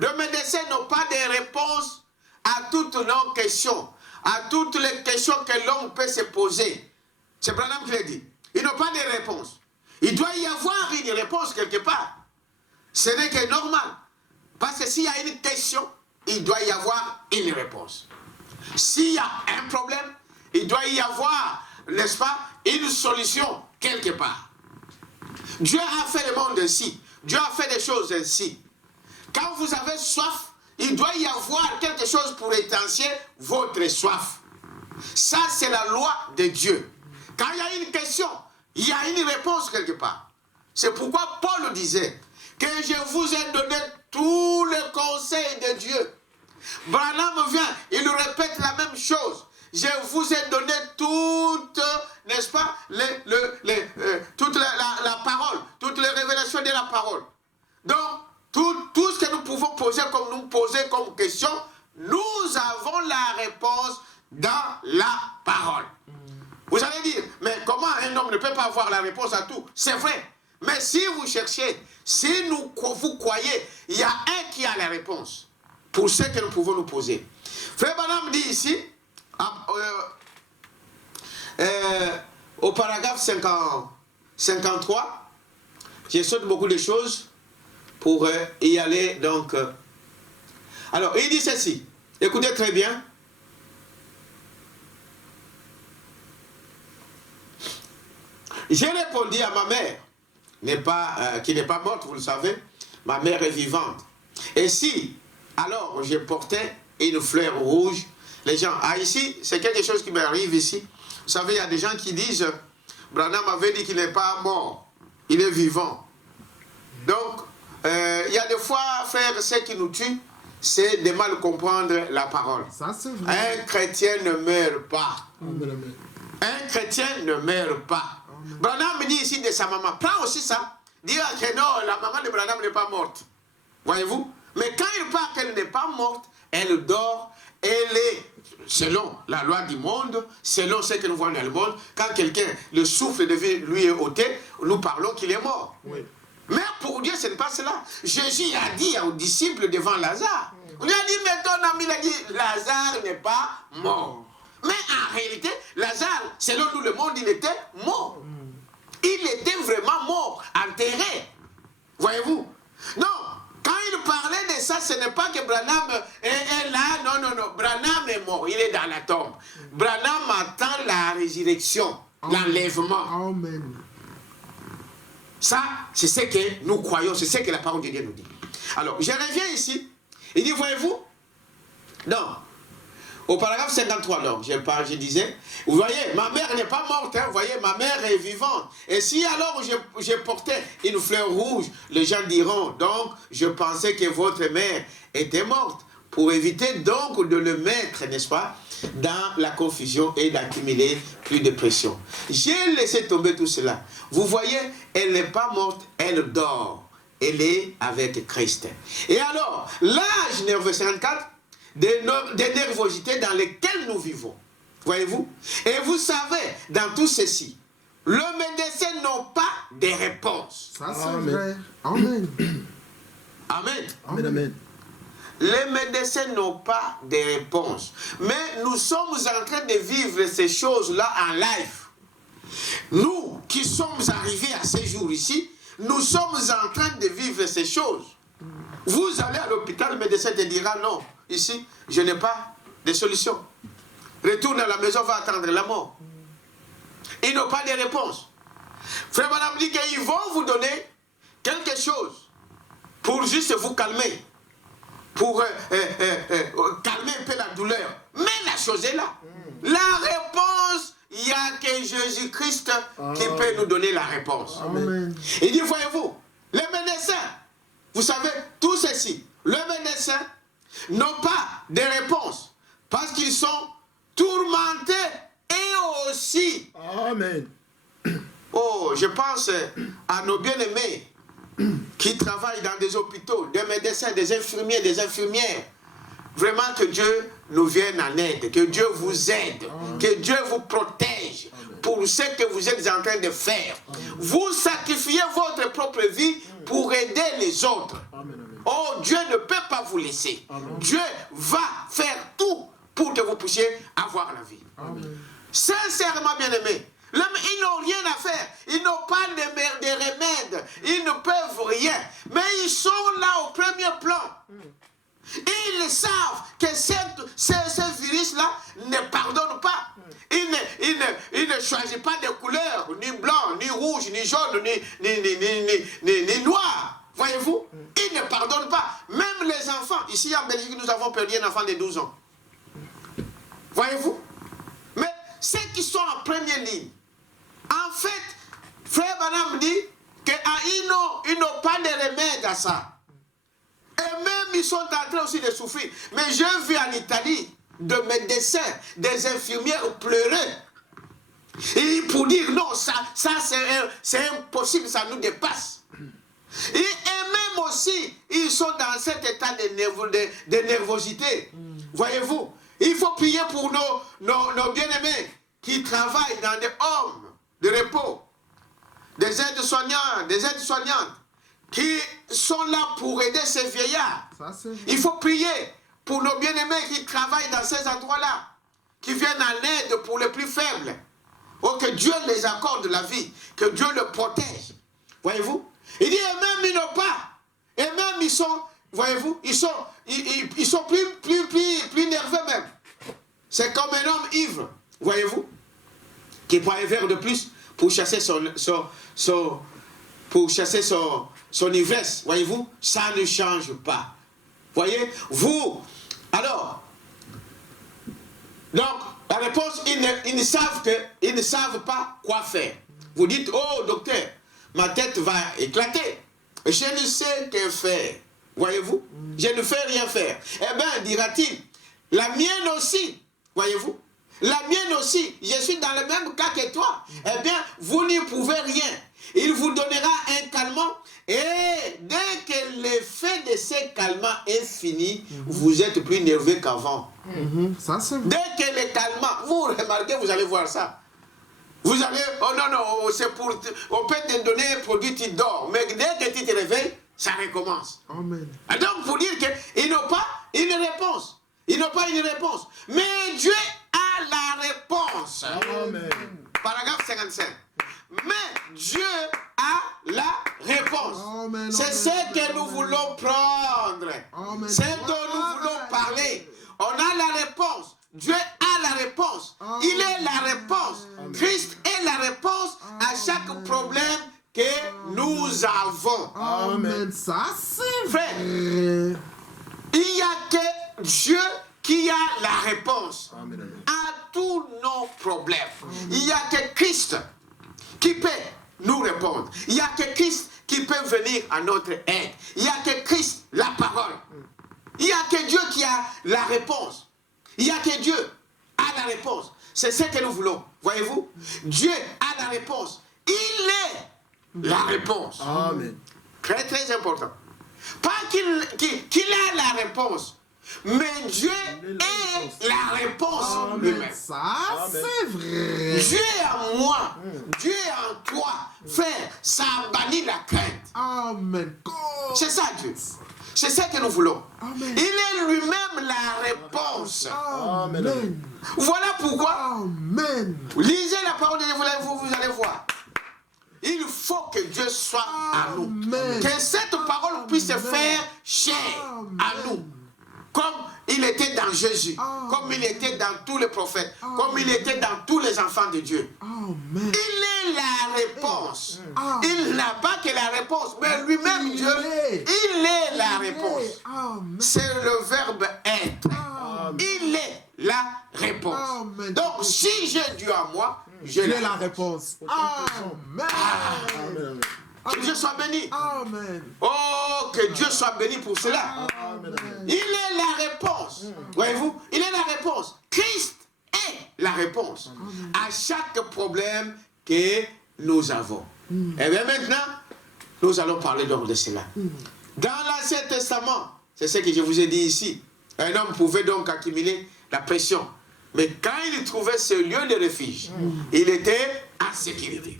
Les médecins n'ont pas de réponse à toutes nos questions, à toutes les questions que l'homme peut se poser. C'est Branham qui l'a dit. Ils n'ont pas de réponse. Il doit y avoir une réponse quelque part. Ce n'est que normal. Parce que s'il y a une question, il doit y avoir une réponse. S'il y a un problème, il doit y avoir, n'est-ce pas, une solution quelque part. Dieu a fait le monde ainsi. Dieu a fait des choses ainsi. Quand vous avez soif, il doit y avoir quelque chose pour étancher votre soif. Ça, c'est la loi de Dieu. Quand il y a une question, il y a une réponse quelque part. C'est pourquoi Paul disait que je vous ai donné tout le conseil de Dieu. Branham vient, il nous répète la même chose. Je vous ai donné toute, n'est-ce pas, toute la parole, toutes les révélations de la parole. Donc, tout ce que nous pouvons poser comme question, nous avons avons la réponse dans la parole. Vous allez dire, mais comment un homme ne peut pas avoir la réponse à tout? C'est vrai. Mais si vous cherchez, si vous croyez, il y a un qui a la réponse pour ce que nous pouvons nous poser. Frère Branham dit ici, au paragraphe 53, je saute beaucoup de choses pour y aller. Donc, alors, il dit ceci. Écoutez très bien. J'ai répondu à ma mère, qui n'est pas morte, vous le savez. Ma mère est vivante. Et si, alors, je portais une fleur rouge, les gens, ici, c'est quelque chose qui m'arrive ici. Vous savez, il y a des gens qui disent, Branham avait dit qu'il n'est pas mort, il est vivant. Donc, il y a des fois, frère, ce qui nous tue, c'est de mal comprendre la parole. Ça, c'est vrai. Un chrétien ne meurt pas. Amen, amen. Un chrétien ne meurt pas. Branham me dit ici de sa maman, prends aussi ça. Dire que non, la maman de Branham n'est pas morte. Voyez-vous? Mais quand il parle qu'elle n'est pas morte, elle dort, elle est, selon la loi du monde, selon ce que nous voyons dans le monde, quand quelqu'un, le souffle de vie lui est ôté, nous parlons qu'il est mort. Oui. Mais pour Dieu, ce n'est pas cela. Jésus a dit aux disciples devant Lazare, il a dit, mais ton ami, il a dit, Lazare n'est pas mort. Mais en réalité, Lazare, selon nous le monde, il était mort. Il était vraiment mort, enterré. Voyez-vous? Non, quand il parlait de ça, ce n'est pas que Branham est là. Non, non, non. Branham est mort, il est dans la tombe. Branham attend la résurrection, l'enlèvement. Amen. Ça, c'est ce que nous croyons, c'est ce que la parole de Dieu nous dit. Alors, je reviens ici. Il dit, voyez-vous? Non. Au paragraphe 53, donc, je disais, vous voyez, ma mère n'est pas morte, hein, vous voyez, ma mère est vivante. Et si alors je portais une fleur rouge, les gens diront, donc, je pensais que votre mère était morte, pour éviter donc de le mettre, n'est-ce pas, dans la confusion et d'accumuler plus de pression. J'ai laissé tomber tout cela. Vous voyez, elle n'est pas morte, elle dort. Elle est avec Christ. Et alors, l'âge nerveux 54, des nervosités dans lesquelles nous vivons. Voyez-vous? Et vous savez, dans tout ceci, le médecin n'a pas de réponse. Ça, c'est vrai. Amen. Amen. Amen, amen. Les médecins n'ont pas de réponse. Mais nous sommes en train de vivre ces choses-là en live. Nous qui sommes arrivés à ces jours ici, nous sommes en train de vivre ces choses. Vous allez à l'hôpital, le médecin te dira non. Ici, je n'ai pas de solution. Retourne à la maison, va attendre la mort. Ils n'ont pas de réponse. Frère Madame dit qu'ils vont vous donner quelque chose pour juste vous calmer. Pour calmer un peu la douleur. Mais la chose est là. La réponse, il n'y a que Jésus-Christ qui peut nous donner la réponse. Amen. Il dit, voyez-vous, les médecins, vous savez, tout ceci, les médecins n'ont pas de réponse parce qu'ils sont tourmentés et aussi. Amen. Oh, je pense à nos bien-aimés qui travaillent dans des hôpitaux, des médecins, des infirmiers, des infirmières. Vraiment que Dieu nous vienne en aide, que Dieu vous aide, que Dieu vous protège pour ce que vous êtes en train de faire. Vous sacrifiez votre propre vie pour aider les autres. Oh, Dieu ne peut pas vous laisser. Dieu va faire tout pour que vous puissiez avoir la vie. Sincèrement, bien-aimés, ils n'ont rien à faire. Ils n'ont pas de remèdes. Ils ne peuvent rien. Mais ils sont là au premier plan. Et ils savent que ce virus-là ne pardonne pas. Il ne choisit pas de couleur, ni blanc, ni rouge, ni jaune, ni noir. Voyez-vous? Il ne pardonne pas. Même les enfants. Ici en Belgique, nous avons perdu un enfant de 12 ans. Voyez-vous? Mais ceux qui sont en première ligne, en fait, Frère Branham dit qu'ils n'ont pas de remède à ça. Et même ils sont en train aussi de souffrir. Mais j'ai vu en Italie de médecins, des infirmières pleurer. Et pour dire non, ça c'est impossible, ça nous dépasse. Et même aussi, ils sont dans cet état de nervosité. Voyez-vous, Il faut prier pour nos bien-aimés qui travaillent dans des homes de repos, des aides-soignantes qui sont là pour aider ces vieillards. Il faut prier pour nos bien-aimés qui travaillent dans ces endroits-là, qui viennent en aide pour les plus faibles. Oh, que Dieu les accorde la vie, que Dieu les protège. Voyez-vous? Il dit, et même ils n'ont pas. Et même ils sont, voyez-vous, ils sont plus nerveux même. C'est comme un homme ivre, voyez-vous, qui prend un verre de plus pour chasser son ivresse. Voyez-vous, ça ne change pas. Voyez, vous, alors, donc, la réponse, ils ne savent pas quoi faire. Vous dites, oh docteur, ma tête va éclater. Je ne sais que faire. Voyez-vous, je ne fais rien faire. Eh bien, dira-t-il, la mienne aussi, voyez-vous, la mienne aussi, je suis dans le même cas que toi. Eh bien, vous n'y pouvez rien. Il vous donnera un calmant et dès que l'effet de ce calmant est fini, vous êtes plus nerveux qu'avant. Dès que le calmant, vous remarquez, vous allez voir ça. Vous allez, oh non, c'est pour, on peut te donner un produit, tu dors, mais dès que tu te réveilles, ça recommence. Amen. Donc, pour dire qu'ils n'ont pas une réponse. Ils n'ont pas une réponse. Mais Dieu a la réponse. Amen. Paragraphe 55. Mais Dieu a la réponse. C'est ce que nous voulons prendre. C'est dont nous voulons parler. On a la réponse. Dieu a la réponse. Il est la réponse. Christ est la réponse à chaque problème que nous avons. Amen. Ça, c'est Frère, vrai. il n'y a que Dieu qui a la réponse à tous nos problèmes. Il n'y a que Christ qui peut nous répondre. Il n'y a que Christ qui peut venir à notre aide. Il n'y a que Christ, la parole. Il n'y a que Dieu qui a la réponse. Il n'y a que Dieu a la réponse. C'est ce que nous voulons. Voyez-vous? Dieu a la réponse. Il est la réponse. Amen. Très, très important. Pas qu'il a la réponse, mais Dieu est la réponse lui-même. Ça, c'est vrai. Dieu est en moi, Dieu est en toi. Frère, ça bannit la crainte. Amen. C'est ça Dieu. C'est ça que nous voulons. Amen. Il est lui-même la réponse. Amen. Voilà pourquoi, Amen. lisez la parole de Dieu, vous allez voir. Il faut que Dieu soit à nous. Amen. Que cette parole puisse se faire chair à nous. Comme il était dans Jésus, comme il était dans tous les prophètes, comme il était dans tous les enfants de Dieu. Amen. Il est la réponse. Il n'a pas que la réponse, mais lui-même Dieu, il est la réponse. C'est le verbe être. Il est la réponse. Amen. Donc si j'ai Dieu à moi, j'ai J'ai la la réponse. Amen. Amen. Que Dieu soit béni. Amen. Oh, que Dieu soit béni pour cela. Amen. Il est la réponse. Voyez-vous, il est la réponse. Christ est la réponse à chaque problème que nous avons. Et bien maintenant, nous allons parler donc de cela. Dans l'Ancien Testament, c'est ce que je vous ai dit ici, un homme pouvait donc accumuler la pression. Mais quand il trouvait ce lieu de refuge, il était en sécurité.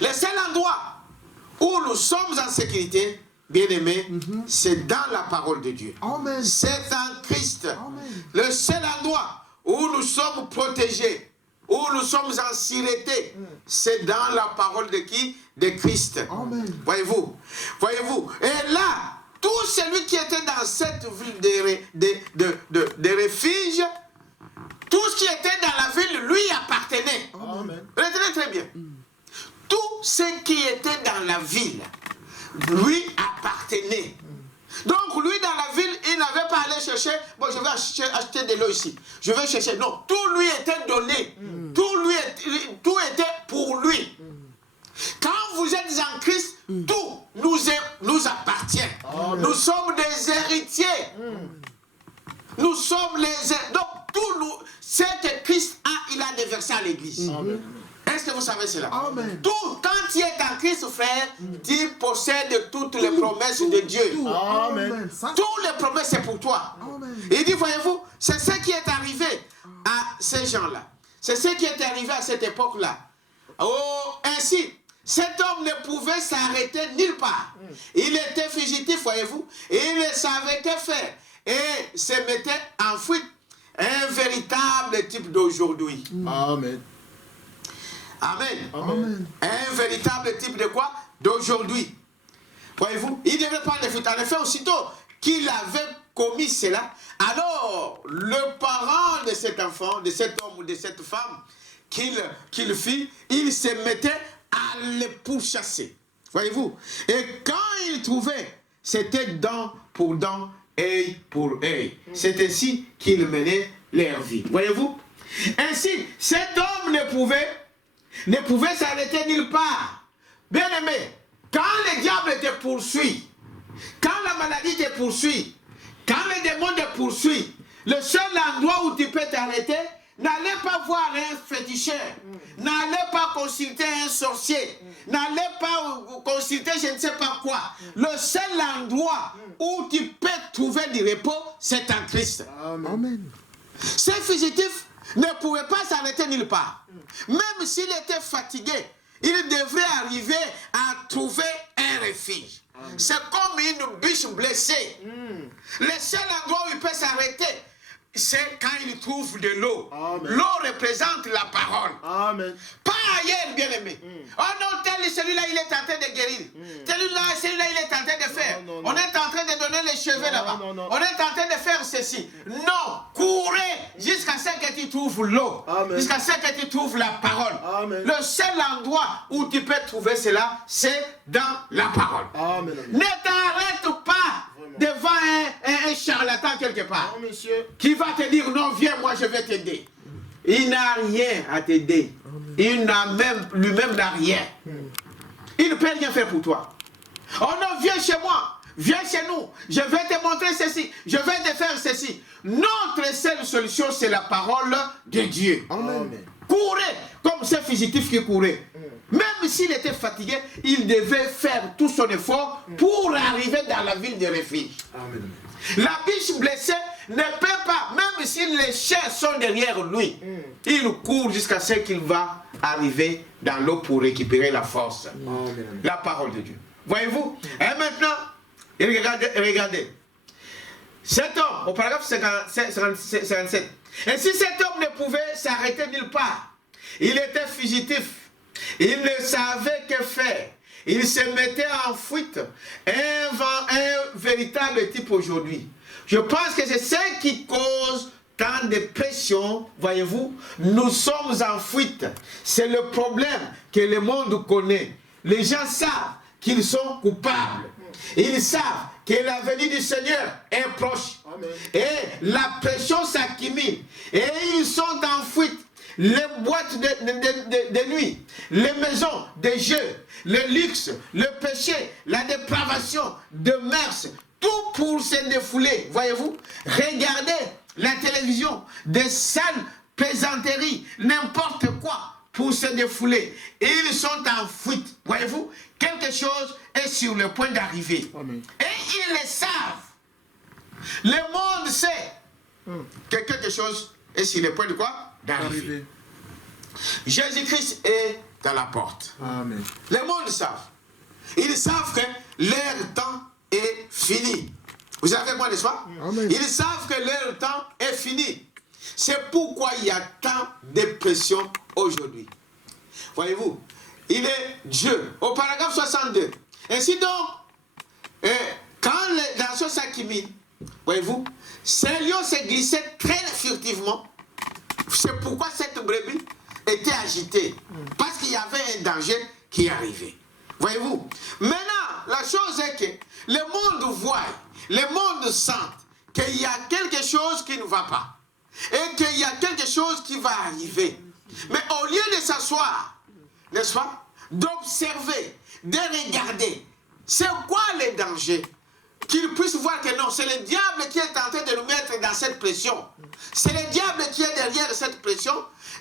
Le seul endroit où nous sommes en sécurité, bien-aimés, c'est dans la parole de Dieu. Amen. C'est en Christ. Amen. Le seul endroit où nous sommes protégés, où nous sommes en sûreté, c'est dans la parole de qui? De Christ. Amen. Voyez-vous? Voyez-vous? Et là, tout celui qui était dans cette ville de refuge, tout ce qui était dans la ville lui appartenait. Amen. Retenez très bien. Tout ce qui était dans la ville lui appartenait. Donc lui dans la ville, il n'avait pas à aller chercher, bon je vais acheter de l'eau ici, je vais chercher, non, tout lui était donné, tout était pour lui. Quand vous êtes en Christ, tout nous appartient. Nous sommes des héritiers. Nous sommes les héritiers. Donc tout ce que Christ a, il a déversé à l'église. Et Est-ce que vous savez cela? Amen. Tout, quand tu es en Christ, frère, tu possèdes toutes les promesses de Dieu. Tout. Amen. Ça, Toutes les promesses, c'est pour toi. Amen. Il dit, voyez-vous, c'est ce qui est arrivé à ces gens-là. C'est ce qui est arrivé à cette époque-là. Oh, ainsi, cet homme ne pouvait s'arrêter nulle part. Il était fugitif, voyez-vous, et il ne savait que faire. Et se mettait en fuite. Un véritable type d'aujourd'hui. Amen. Amen. Amen. Un véritable type de quoi? D'aujourd'hui. Voyez-vous, il ne devait pas le fuite. En effet, aussitôt qu'il avait commis cela, alors le parent de cet enfant, de cet homme ou de cette femme qu'il fit, il se mettait à le pourchasser. Voyez-vous? Et quand il trouvait, c'était dent pour dent, œil pour œil. C'est ainsi qu'il menait leur vie. Voyez-vous? Ainsi, cet homme ne pouvait s'arrêter nulle part. Bien aimé, quand le diable te poursuit, quand la maladie te poursuit, quand le démon te poursuit, le seul endroit où tu peux t'arrêter, n'allez pas voir un féticheur, n'allez pas consulter un sorcier, n'allez pas consulter je ne sais pas quoi. Le seul endroit où tu peux trouver du repos, c'est en Christ. Amen. Ces fugitifs ne pouvaient pas s'arrêter nulle part. Même s'il était fatigué, il devrait arriver à trouver un refuge. C'est comme une biche blessée. Le seul endroit où il peut s'arrêter, c'est quand il trouve de l'eau. L'eau représente la parole. Amen. Pas ailleurs, bien aimé. Oh non, celui-là, il est en train de guérir. Celui-là, il est en train de faire. Non. On est en train de donner les cheveux là-bas. non. On est en train de faire ceci. Non, courez jusqu'à ce que tu trouves l'eau. Amen. Jusqu'à ce que tu trouves la parole. Amen. Le seul endroit où tu peux trouver cela, c'est dans la parole. Amen. Ne t'arrête pas devant un charlatan quelque part Non, monsieur. qui va te dire non, viens, moi je vais t'aider. Il n'a rien à t'aider. Il n'a même, lui-même n'a rien. Il ne peut rien faire pour toi. Oh non, viens chez moi, viens chez nous, je vais te montrer ceci, je vais te faire ceci. Notre seule solution, c'est la parole de Dieu. Amen. Courez comme ce fugitif qui courait. Même s'il était fatigué, il devait faire tout son effort pour arriver dans la ville de refuge. Amen. La biche blessée ne peut pas, même si les chiens sont derrière lui, il court jusqu'à ce qu'il va arriver dans l'eau pour récupérer la force. Amen. La parole de Dieu. Voyez-vous? Et maintenant, regardez. Cet homme, au paragraphe 57, et si cet homme ne pouvait s'arrêter nulle part, il était fugitif, il ne savait que faire, il se mettait en fuite, un véritable type aujourd'hui. Je pense que c'est ce qui cause tant de pression, voyez-vous, nous sommes en fuite. C'est le problème que le monde connaît. Les gens savent qu'ils sont coupables. Ils savent que la venue du Seigneur est proche. Amen. Et la pression s'accumule. Et ils sont en fuite. Les boîtes de nuit, les maisons de jeux, le luxe, le péché, la dépravation, de mœurs, tout pour se défouler. Voyez-vous, regardez la télévision, des salles plaisanteries, n'importe quoi pour se défouler. Et ils sont en fuite. Voyez-vous, quelque chose est sur le point d'arriver. Et ils le savent. Le monde sait que quelque chose est sur le point de quoi? D'arriver. Jésus-Christ est à la porte. Amen. Le monde savent. Ils savent que leur temps est fini. Vous avez moi, n'est-ce pas? Amen. Ils savent que leur temps est fini. C'est pourquoi il y a tant de pression aujourd'hui. Voyez-vous, il est Dieu. Au paragraphe 62. Ainsi donc, quand dans ce s'accumule, voyez-vous, ce lion s'est glissé très furtivement. C'est pourquoi cette brebis était agitée. Parce qu'il y avait un danger qui arrivait. Voyez-vous? Maintenant, la chose est que le monde voit, le monde sent qu'il y a quelque chose qui ne va pas. Et qu'il y a quelque chose qui va arriver. Mais au lieu de s'asseoir, n'est-ce pas? D'observer, de regarder. C'est quoi les dangers? Qu'ils puissent voir que non, c'est le diable qui est tenté de nous mettre dans cette pression. C'est le diable qui est derrière cette pression,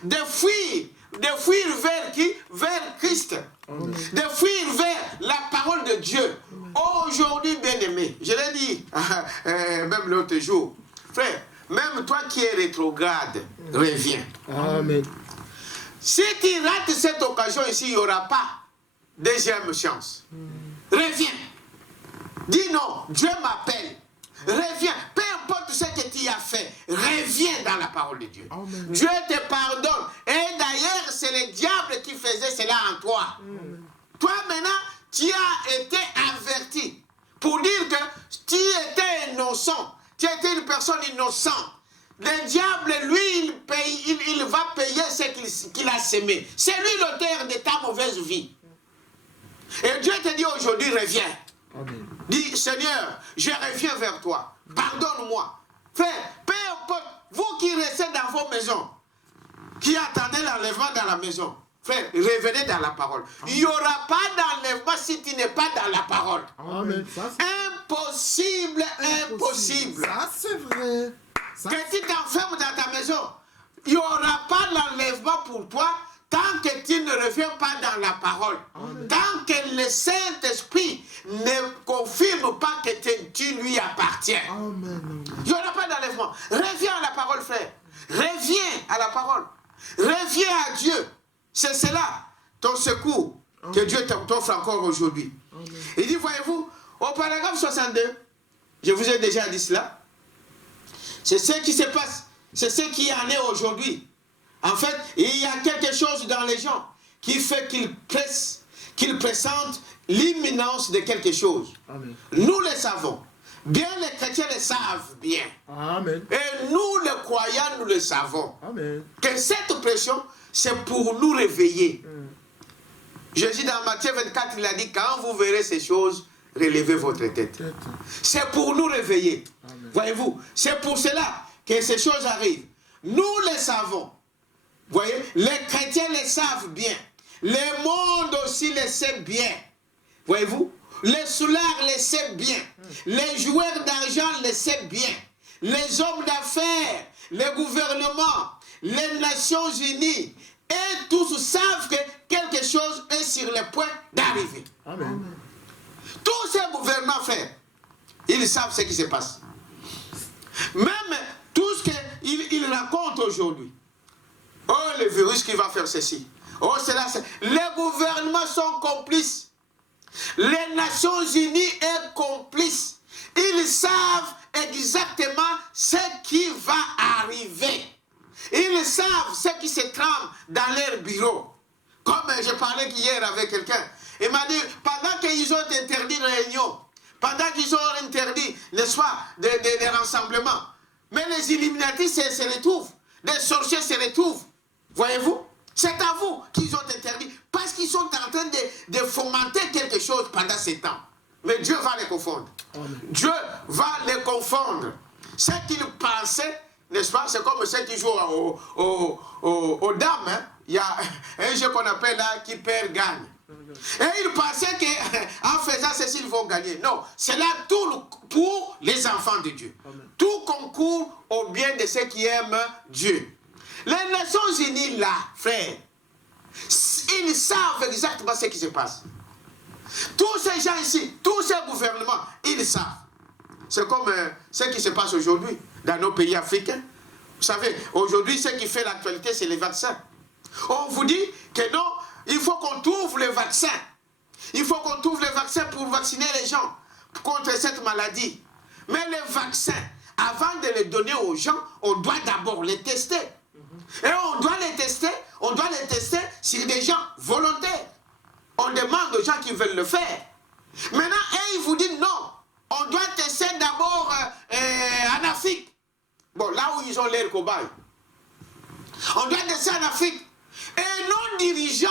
de fuir de fuir vers qui? Vers Christ. De fuir vers la parole de Dieu. Aujourd'hui, bien-aimé, je l'ai dit même l'autre jour, frère, même toi qui es rétrograde, reviens. Amen. Si tu rates cette occasion ici, il n'y aura pas deuxième chance. Reviens. Dis non, Dieu m'appelle. Reviens. Peu importe ce que tu as fait, reviens dans la parole de Dieu. Amen. Dieu te pardonne. Et d'ailleurs, c'est le diable qui faisait cela en toi. Toi maintenant, tu as été averti pour dire que tu étais innocent. Tu étais une personne innocente. Le diable, lui, il va payer ce qu'il a semé. C'est lui l'auteur de ta mauvaise vie. Et Dieu te dit aujourd'hui, reviens. Amen. Dis, Seigneur, je reviens vers toi. Pardonne-moi. Frère, peu importe, vous qui restez dans vos maisons, qui attendez l'enlèvement dans la maison, frère, revenez dans la parole. Il n'y aura pas d'enlèvement si tu n'es pas dans la parole. Amen. Ça, Impossible, impossible. Ça, c'est vrai. Ça, Que tu t'enfermes dans ta maison, il n'y aura pas d'enlèvement pour toi tant que tu ne reviens pas dans la parole. Amen. Tant que le Saint-Esprit ne confirme pas que tu lui appartiens. Amen. Il n'y aura pas d'enlèvement. Reviens à la parole, frère. Reviens à la parole. Reviens à Dieu. C'est cela, ton secours, que Dieu t'offre encore aujourd'hui. Il dit, voyez-vous, au paragraphe 62, je vous ai déjà dit cela, c'est ce qui se passe, c'est ce qui en est aujourd'hui. En fait, il y a quelque chose dans les gens qui fait qu'ils pressentent l'imminence de quelque chose. Amen. Nous le savons. Bien les chrétiens le savent bien. Amen. Et nous les croyants, nous le savons. Amen. Que cette pression, c'est pour nous réveiller. Jésus dans Matthieu 24, il a dit, quand vous verrez ces choses, relevez votre tête. C'est pour nous réveiller. Voyez-vous, c'est pour cela que ces choses arrivent. Nous les savons. Voyez, les chrétiens les savent bien. Le monde aussi les sait bien. Voyez-vous, les soulards les savent bien. Les joueurs d'argent les savent bien. Les hommes d'affaires, les gouvernements, les Nations Unies, et tous savent que quelque chose est sur le point d'arriver. Amen. Tous ces gouvernements, frères, ils savent ce qui se passe. Même tout ce qu'ils racontent aujourd'hui. Oh, le virus qui va faire ceci. Oh, cela, c'est... Les gouvernements sont complices. Les Nations Unies sont complices. Ils savent exactement ce qui va arriver. Ils savent ce qui se trame dans leur bureau. Comme je parlais hier avec quelqu'un. Il m'a dit, pendant qu'ils ont interdit les réunions, pendant qu'ils ont interdit, n'est-ce pas, des rassemblements, mais les Illuminati se retrouvent, des sorciers se retrouvent. Voyez-vous? C'est à vous qu'ils ont interdit, parce qu'ils sont en train de fomenter quelque chose pendant ces temps. Mais Dieu va les confondre. Amen. Dieu va les confondre. Ce qu'ils pensaient, n'est-ce pas, c'est comme ceux qui jouent aux dames. Hein? Il y a un jeu qu'on appelle là, qui perd gagne. Et ils pensaient qu'en faisant ceci, ils vont gagner. Non, c'est là tout pour les enfants de Dieu. Amen. Tout concourt au bien de ceux qui aiment Dieu. Les Nations Unies, là, frère, ils savent exactement ce qui se passe. Tous ces gens ici, tous ces gouvernements, ils savent. C'est comme ce qui se passe aujourd'hui dans nos pays africains. Vous savez, aujourd'hui, ce qui fait l'actualité, c'est les vaccins. On vous dit que non, il faut qu'on trouve les vaccins. Il faut qu'on trouve les vaccins pour vacciner les gens contre cette maladie. Mais les vaccins, avant de les donner aux gens, on doit d'abord les tester. Et on doit les tester sur des gens volontaires. On demande aux gens qui veulent le faire. Maintenant, ils vous disent non. On doit tester d'abord en Afrique. Bon, là où ils ont l'air cobayes. On doit tester en Afrique. Et nos dirigeants,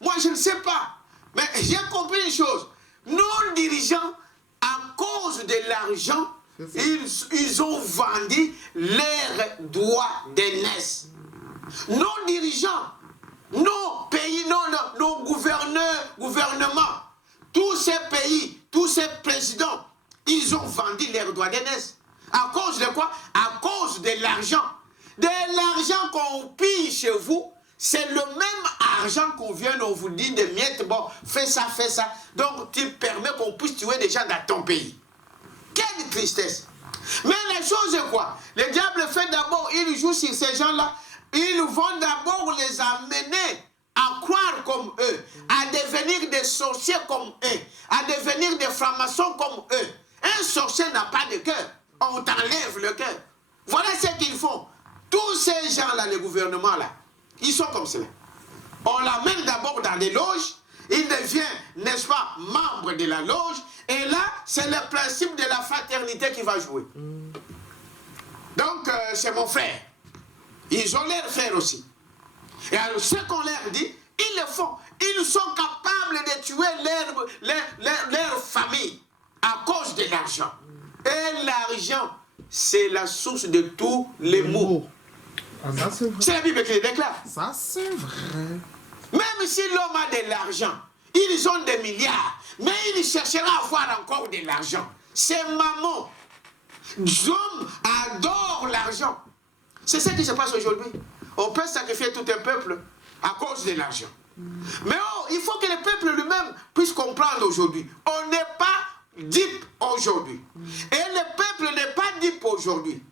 moi je ne sais pas, mais j'ai compris une chose. Nos dirigeants, à cause de l'argent, ils ont vendu leurs droits d'aînesse. Nos dirigeants, nos pays, nos gouvernements, tous ces pays, tous ces présidents, ils ont vendu leurs droits d'aînesse. À cause de quoi? À cause de l'argent. De l'argent qu'on pille chez vous, c'est le même argent qu'on vient, on vous dit des miettes, bon, fais ça, donc tu permets qu'on puisse tuer des gens dans ton pays. Quelle tristesse! Mais la chose est quoi? Le diable fait d'abord, il joue sur ces gens-là, ils vont d'abord les amener à croire comme eux, à devenir des sorciers comme eux, à devenir des francs-maçons comme eux. Un sorcier n'a pas de cœur, on t'enlève le cœur. Voilà ce qu'ils font. Tous ces gens-là, les gouvernements-là, ils sont comme cela. On l'amène d'abord dans des loges, il devient, n'est-ce pas, membre de la loge, et là, c'est le principe de la fraternité qui va jouer. Donc, c'est mon frère. Ils ont leurs frères aussi. Et alors, ce qu'on leur dit, ils le font. Ils sont capables de tuer leur famille à cause de l'argent. Et l'argent, c'est la source de tous les maux. Ah, ça, c'est vrai. C'est la Bible qui le déclare. Ça, c'est vrai. Même si l'homme a de l'argent, ils ont des milliards, mais il cherchera à avoir encore de l'argent. C'est maman. L'homme adore l'argent. C'est ce qui se passe aujourd'hui. On peut sacrifier tout un peuple à cause de l'argent. Mais il faut que le peuple lui-même puisse comprendre aujourd'hui. On n'est pas deep aujourd'hui. Et le peuple n'est pas deep aujourd'hui.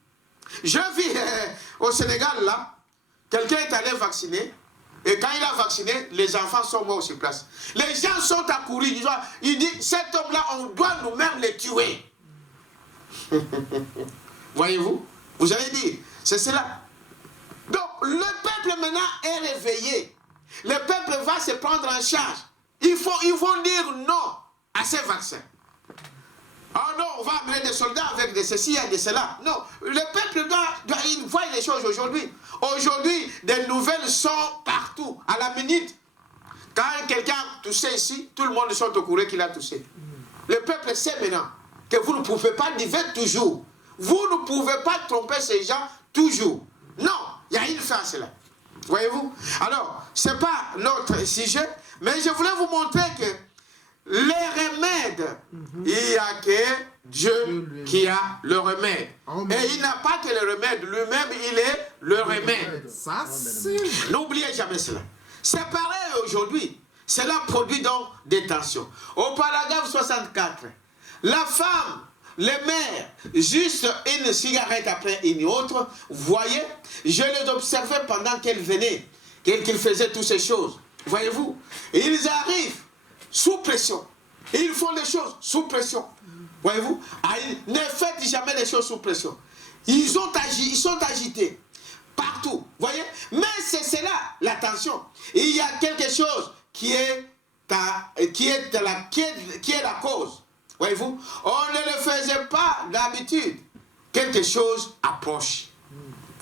Je vis au Sénégal, là, quelqu'un est allé vacciner, et quand il a vacciné, les enfants sont morts sur place. Les gens sont accourus, ils disent, cet homme-là, on doit nous-mêmes le tuer. Voyez-vous? Vous allez dire, c'est cela. Donc, le peuple maintenant est réveillé. Le peuple va se prendre en charge. Ils vont dire non à ces vaccins. Oh non, on va amener des soldats avec de ceci et de cela. Non, le peuple il voit les choses aujourd'hui. Aujourd'hui, des nouvelles sont partout, à la minute. Quand quelqu'un a toussé ici, tout le monde est au courant qu'il a toussé. Le peuple sait maintenant que vous ne pouvez pas diviser toujours. Vous ne pouvez pas tromper ces gens toujours. Non, il y a une fin à cela. Voyez-vous? Alors, ce n'est pas notre sujet, mais je voulais vous montrer que les remèdes, il n'y a que Dieu qui a le remède. Et il n'a pas que le remède, lui-même il est le remède. Ça, c'est... N'oubliez jamais cela. C'est pareil aujourd'hui. Cela produit donc des tensions. Au paragraphe 64, la femme, les mères, juste une cigarette après une autre, voyez, je les observais pendant qu'elles venaient, qu'ils faisaient toutes ces choses. Voyez-vous, ils arrivent sous pression. Ils font des choses sous pression. Voyez-vous, ne faites jamais les choses sous pression. Ils sont agités partout. Voyez, mais c'est cela la tension. Il y a quelque chose qui est la cause. Voyez-vous, on ne le faisait pas d'habitude. Quelque chose approche.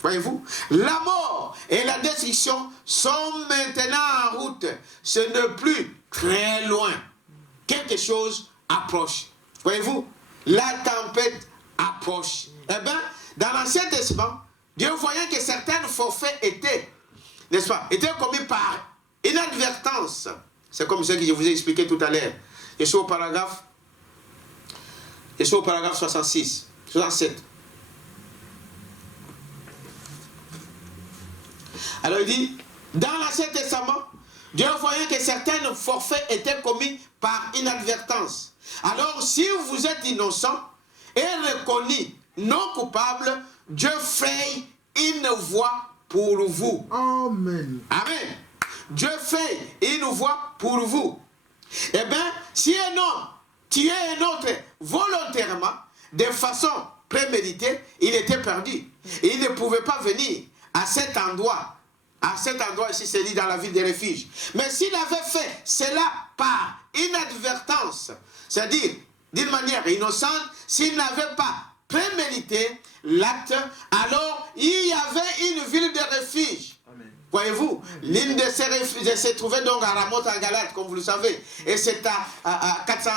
Voyez-vous, la mort et la destruction sont maintenant en route. Ce n'est plus très loin. Quelque chose approche. Voyez-vous, la tempête approche. Eh bien, dans l'Ancien Testament, Dieu voyait que certains forfaits étaient, n'est-ce pas, étaient commis par inadvertance. C'est comme ce que je vous ai expliqué tout à l'heure. Je suis au paragraphe 67. Alors il dit, dans l'Ancien Testament, Dieu voyait que certains forfaits étaient commis par inadvertance. Alors si vous êtes innocent et reconnu non coupable, Dieu fait une voie pour vous. Amen. Amen. Dieu fait une voie pour vous. Eh bien, si un homme tuait un autre volontairement, de façon préméditée, il était perdu. Il ne pouvait pas venir à cet endroit. À cet endroit ici, c'est dit dans la ville des refuges. Mais s'il avait fait cela par inadvertance, c'est-à-dire d'une manière innocente, s'il n'avait pas prémédité l'acte, alors il y avait une ville de refuge. Voyez-vous, l'une de ces refuges se trouvait donc à Ramoth en Galate, comme vous le savez. Et c'est à 400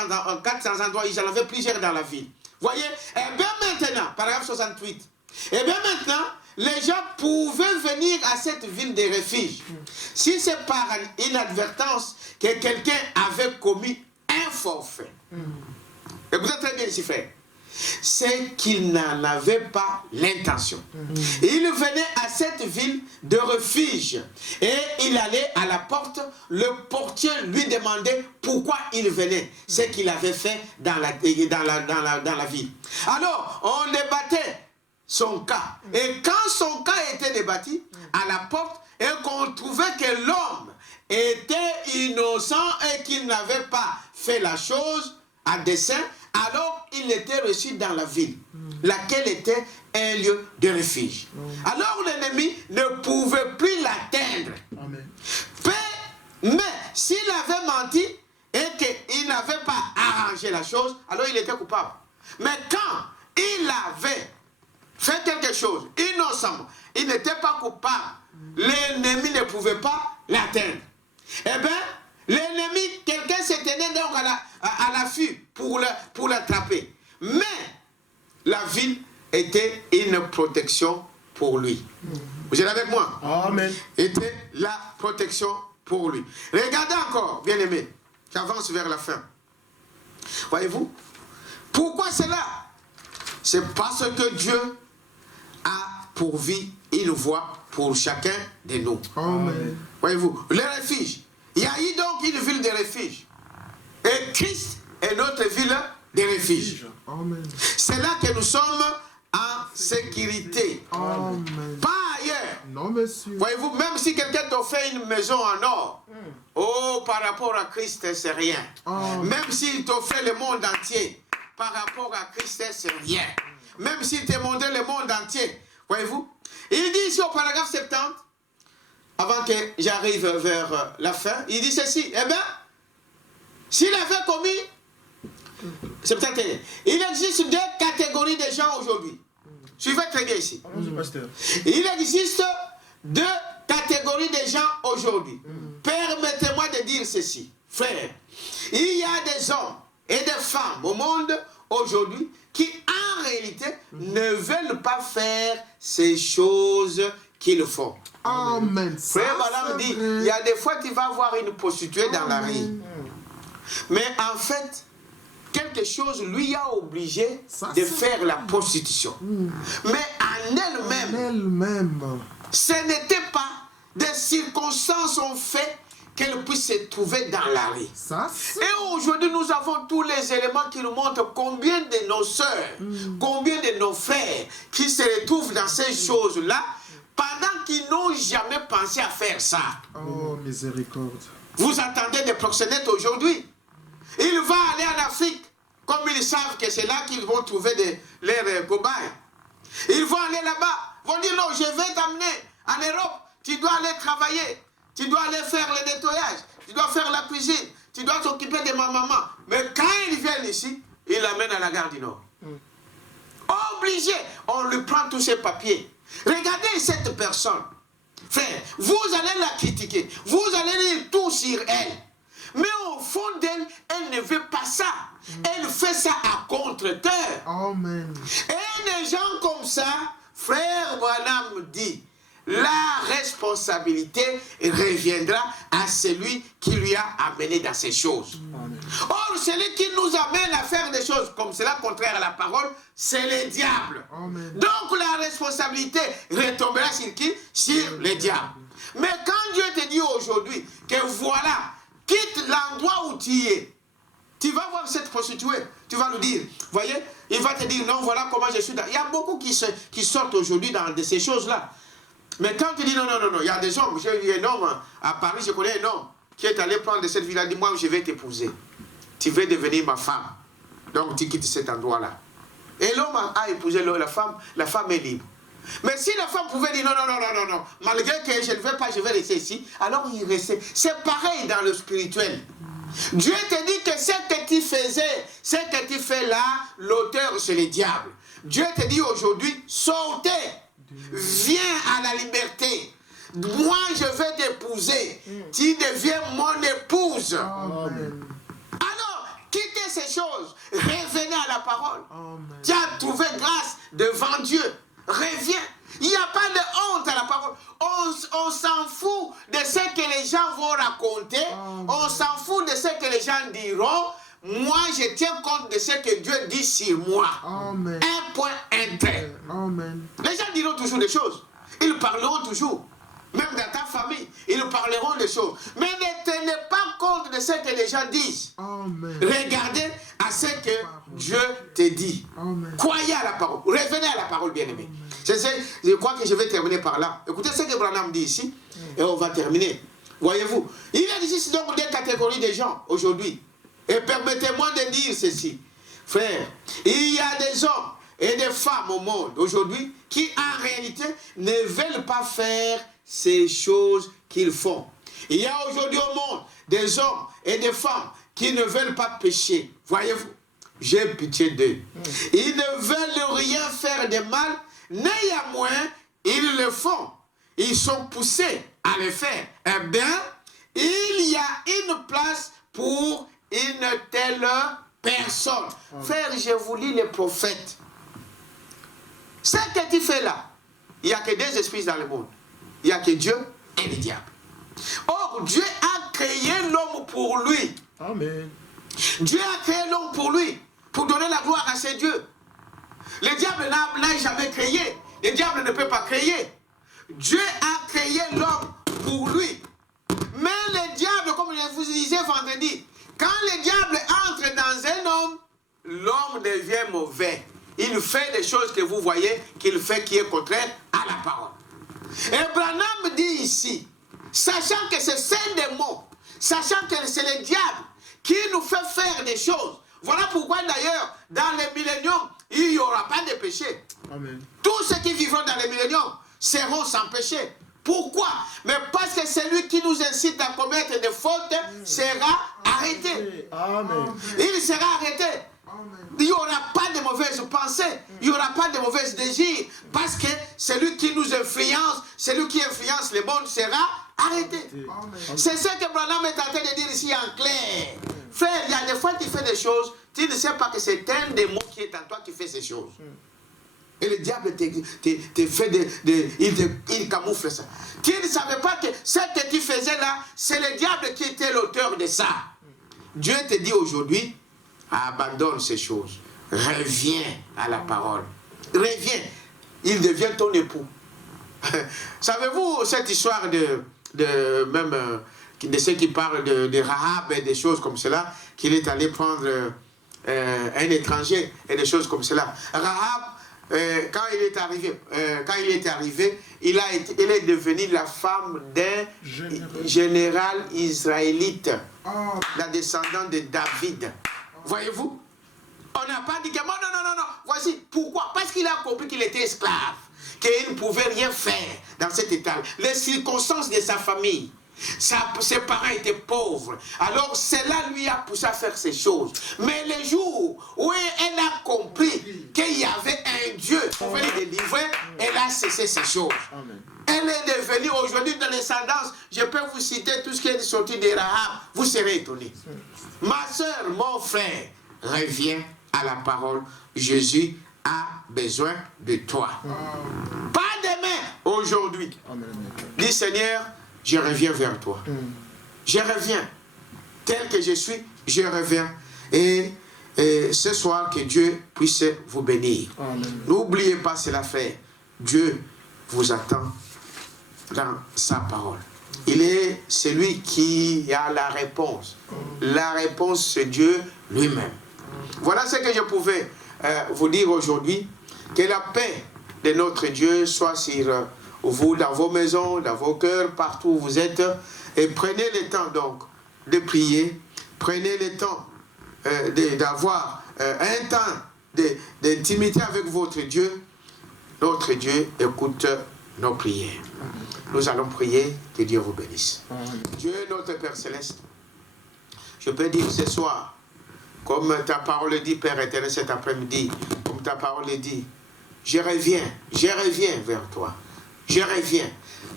endroits, ils en avaient plusieurs dans la ville. Voyez, et bien maintenant, paragraphe 68, et bien maintenant, les gens pouvaient venir à cette ville de refuge. Si c'est par inadvertance que quelqu'un avait commis un forfait. Écoutez très bien ici, frère. c'est qu'il n'en avait pas l'intention. Il venait à cette ville de refuge et il allait à la porte. Le portier lui demandait pourquoi il venait, ce qu'il avait fait dans la ville. Alors, on débattait son cas. Et quand son cas était débattu à la porte et qu'on trouvait que l'homme était innocent et qu'il n'avait pas fait la chose à dessein, alors il était reçu dans la ville, laquelle était un lieu de refuge. Alors l'ennemi ne pouvait plus l'atteindre. Mais s'il avait menti et qu'il n'avait pas arrangé la chose, alors il était coupable. Mais quand il avait fait quelque chose innocemment, il n'était pas coupable, l'ennemi ne pouvait pas l'atteindre. Eh bien, l'ennemi, quelqu'un se tenait donc à l'affût pour l'attraper. Mais la ville était une protection pour lui. Vous êtes avec moi? Amen. Était la protection pour lui. Regardez encore, bien-aimé, j'avance vers la fin. Voyez-vous? Pourquoi cela? C'est parce que Dieu a pourvu une voie pour chacun de nous. Amen. Voyez-vous, le refuge. Il y a eu donc une ville de refuge. Et Christ est notre ville de refuge. Amen. C'est là que nous sommes en sécurité. Amen. Pas ailleurs. Non, monsieur. Voyez-vous, même si quelqu'un t'a fait une maison en or, oh, par rapport à Christ, c'est rien. Même s'il t'a fait le monde entier, par rapport à Christ, c'est rien. Même s'il t'a montré le monde entier, voyez-vous. Il dit ici au paragraphe 70, avant que j'arrive vers la fin, il dit ceci, eh bien, s'il avait commis, 71, il existe deux catégories de gens aujourd'hui. Suivez très bien ici. Il existe deux catégories de gens aujourd'hui. Permettez-moi de dire ceci, frère. Il y a des hommes et des femmes au monde aujourd'hui qui en réalité ne veulent pas faire ces choses qu'ils font. Amen. Frère Balaam dit, il y a des fois tu vas voir une prostituée dans la rue. Mais en fait, quelque chose lui a obligé de faire la prostitution. Mais en elle-même, ce n'était pas des circonstances ont fait qu'elle puisse se trouver dans la rue. Et aujourd'hui, nous avons tous les éléments qui nous montrent combien de nos sœurs, combien de nos frères qui se retrouvent dans ces choses-là, pendant qu'ils n'ont jamais pensé à faire ça. Oh, miséricorde. Vous entendez des proxénètes aujourd'hui. Ils vont aller en Afrique, comme ils savent que c'est là qu'ils vont trouver leurs cobayes. Ils vont aller là-bas, vont dire non, je vais t'amener en Europe, tu dois aller travailler, tu dois aller faire le nettoyage, tu dois faire la cuisine, tu dois t'occuper de ma maman. Mais quand ils viennent ici, ils l'amènent à la gare du Nord. Obligé, on lui prend tous ses papiers. Regardez cette personne. Frère, vous allez la critiquer, vous allez dire tout sur elle. Mais au fond d'elle, elle ne veut pas ça. Elle fait ça à contre-cœur. Amen. Et des gens comme ça, frère Branham dit, la responsabilité reviendra à celui qui lui a amené dans ces choses. Amen. Or, celui qui nous amène à faire des choses comme cela, contraire à la parole, c'est le diable. Amen. Donc la responsabilité retombera sur qui? Sur le diable. Mais quand Dieu te dit aujourd'hui que voilà, quitte l'endroit où tu es, tu vas voir cette prostituée, tu vas lui dire, voyez, il va te dire non, voilà comment je suis. Il y a beaucoup qui sortent aujourd'hui dans ces choses-là. Mais quand tu dis non, il y a des hommes, j'ai vu un homme à Paris, je connais un homme qui est allé prendre cette ville-là, dit moi je vais t'épouser. Tu veux devenir ma femme. Donc tu quittes cet endroit-là. Et l'homme a épousé la femme est libre. Mais si la femme pouvait dire non, malgré que je ne vais pas, je vais rester ici, alors il restait. C'est pareil dans le spirituel. Dieu te dit que ce que tu faisais, ce que tu fais là, l'auteur c'est le diable. Dieu te dit aujourd'hui, sortez, viens à la liberté. Moi je vais t'épouser, tu deviens mon épouse. Amen. Alors, quittez ces choses, revenez à la parole. Amen. Tu as trouvé grâce devant Dieu. Reviens. Il n'y a pas de honte à la parole. On s'en fout de ce que les gens vont raconter. On s'en fout de ce que les gens diront. moi je tiens compte de ce que Dieu dit sur moi. Amen. Un point, un trait. Amen. Les gens diront toujours des choses. Ils parleront toujours. Même dans ta famille, ils parleront des choses. Mais ne tenez pas compte de ce que les gens disent. Amen. Regardez à ce que Dieu te dit. Amen. Croyez à la parole. Revenez à la parole, bien-aimé. Je crois que je vais terminer par là. Écoutez ce que Branham dit ici. Et on va terminer. Voyez-vous. Il existe donc des catégories de gens aujourd'hui. Et permettez-moi de dire ceci. Frère, il y a des hommes et des femmes au monde aujourd'hui qui en réalité ne veulent pas faire ces choses qu'ils font. Il y a aujourd'hui au monde des hommes et des femmes qui ne veulent pas pécher. Voyez-vous, j'ai pitié d'eux. Ils ne veulent rien faire de mal, néanmoins, ils le font. Ils sont poussés à le faire. Eh bien, il y a une place pour une telle personne. Frère, je vous lis les prophètes. Ce que tu fais là, il n'y a que deux esprits dans le monde. Il n'y a que Dieu et le diable. Or, Dieu a créé l'homme pour lui. Amen. Dieu a créé l'homme pour lui, pour donner la gloire à ses dieux. Le diable n'a jamais créé. Le diable ne peut pas créer. Dieu a créé l'homme pour lui. Mais le diable, comme je vous disais vendredi, quand le diable entre dans un homme, l'homme devient mauvais. Il fait des choses que vous voyez qu'il fait qui est contraire à la parole. Et Branham dit ici, sachant que c'est ces démons, sachant que c'est le diable qui nous fait faire des choses. Voilà pourquoi d'ailleurs, dans le millénium, il n'y aura pas de péché. Amen. Tous ceux qui vivront dans le millénium seront sans péché. Pourquoi? Mais parce que celui qui nous incite à commettre des fautes sera arrêté. Amen. Il sera arrêté. Il n'y aura pas de mauvaises pensées, il n'y aura pas de mauvaises désirs, parce que celui qui nous influence, celui qui influence le monde sera arrêté. C'est ce que Branham est en train de dire ici en clair. Frère, il y a des fois tu fais des choses, tu ne sais pas que c'est un démon qui est en toi qui fait ces choses. Et le diable te fait il camoufle ça. Tu ne savais pas que ce que tu faisais là, c'est le diable qui était l'auteur de ça. Dieu te dit aujourd'hui, abandonne ces choses. Reviens à la parole. Reviens. Il devient ton époux. Savez-vous cette histoire de ceux qui parlent de Rahab et des choses comme cela, qu'il est allé prendre un étranger et des choses comme cela. Rahab, quand il est arrivé, il est devenu la femme d'un général israélite, la descendante de David. Voyez-vous? On n'a pas dit que non. Voici pourquoi. Parce qu'il a compris qu'il était esclave, qu'il ne pouvait rien faire dans cet état. Les circonstances de sa famille, ses parents étaient pauvres. Alors cela lui a poussé à faire ces choses. Mais le jour où elle a compris qu'il y avait un Dieu qui pouvait les délivrer, elle a cessé ces choses. Amen. Elle est devenue aujourd'hui de descendance. Je peux vous citer tout ce qui est sorti de Rahab. Vous serez étonnés. Ma soeur, mon frère, reviens à la parole. Jésus a besoin de toi. Pas demain, aujourd'hui. Dis Seigneur, je reviens vers toi. Je reviens. Tel que je suis, je reviens. Et ce soir, que Dieu puisse vous bénir. N'oubliez pas cela, frère. Dieu vous attend dans sa parole. Il est celui qui a la réponse. La réponse, c'est Dieu lui-même. Voilà ce que je pouvais vous dire aujourd'hui. Que la paix de notre Dieu soit sur vous, dans vos maisons, dans vos cœurs, partout où vous êtes. Et prenez le temps donc de prier. Prenez le temps d'avoir un temps d'intimité avec votre Dieu. Notre Dieu écoute nos prières. Nous allons prier, que Dieu vous bénisse. Dieu, notre Père Céleste, je peux dire ce soir, comme ta parole dit, Père éternel, cet après-midi, comme ta parole dit, je reviens vers toi. Je reviens.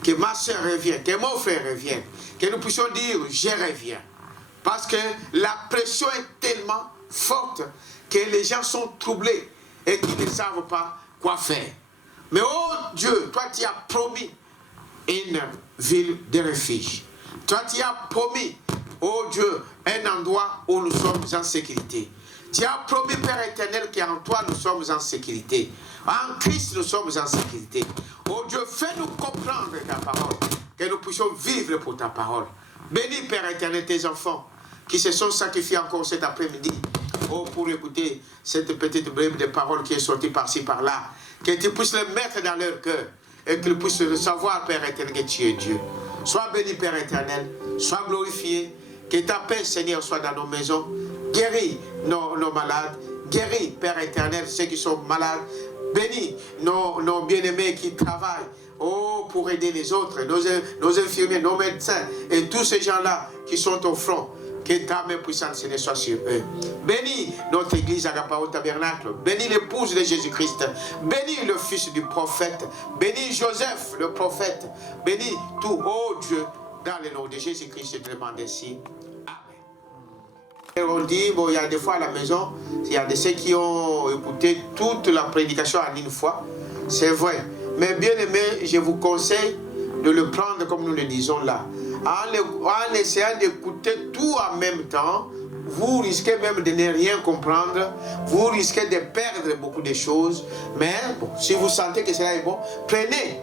Que ma soeur revienne, que mon frère revienne. Que nous puissions dire, je reviens. Parce que la pression est tellement forte que les gens sont troublés et qu'ils ne savent pas quoi faire. Mais oh Dieu, toi tu as promis une ville de refuge. Toi tu as promis oh Dieu, un endroit où nous sommes en sécurité. Tu as promis, Père éternel, qu'en toi nous sommes en sécurité. En Christ nous sommes en sécurité. Oh Dieu, fais-nous comprendre ta parole, que nous puissions vivre pour ta parole. Bénis, Père éternel, tes enfants qui se sont sacrifiés encore cet après-midi, oh, pour écouter cette petite brève de parole qui est sortie par-ci, par-là. Que tu puisses les mettre dans leur cœur et qu'ils puissent savoir, Père éternel, que tu es Dieu. Sois béni, Père éternel, sois glorifié, que ta paix, Seigneur, soit dans nos maisons. Guéris nos malades, guéris, Père éternel, ceux qui sont malades. Bénis nos bien-aimés qui travaillent, oh, pour aider les autres, nos infirmiers, nos médecins et tous ces gens-là qui sont au front. Que ta main puissante, Seigneur, soit sur eux. Bénis notre église Agapao Tabernacle. Bénis l'épouse de Jésus-Christ. Bénis le fils du prophète. Bénis Joseph, le prophète. Bénis tout, oh Dieu, dans le nom de Jésus-Christ, je te demande ainsi. Amen. Et on dit, bon, il y a des fois à la maison, il y a de ceux qui ont écouté toute la prédication en une fois. C'est vrai. Mais bien aimé, je vous conseille de le prendre comme nous le disons là. En essayant d'écouter tout en même temps, vous risquez même de ne rien comprendre, vous risquez de perdre beaucoup de choses. Mais bon, si vous sentez que cela est bon, prenez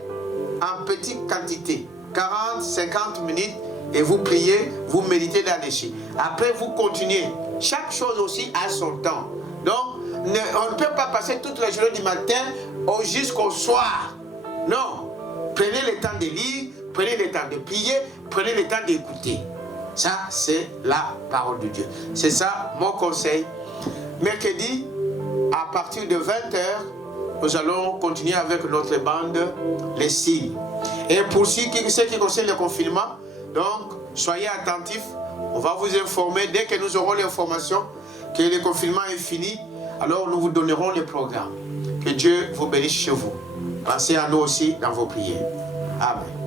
en petite quantité, 40, 50 minutes, et vous priez, vous méditez là-dessus. Après, vous continuez. Chaque chose aussi a son temps. Donc, on ne peut pas passer toute la journée du matin jusqu'au soir. Non. Prenez le temps de lire, prenez le temps de prier, prenez le temps d'écouter. Ça, c'est la parole de Dieu. C'est ça mon conseil. Mercredi, à partir de 20h, nous allons continuer avec notre bande, les signes. Et pour ceux qui concernent le confinement, donc, soyez attentifs. On va vous informer dès que nous aurons l'information que le confinement est fini. Alors, nous vous donnerons le programme. Que Dieu vous bénisse chez vous. Pensez à nous aussi dans vos prières. Amen.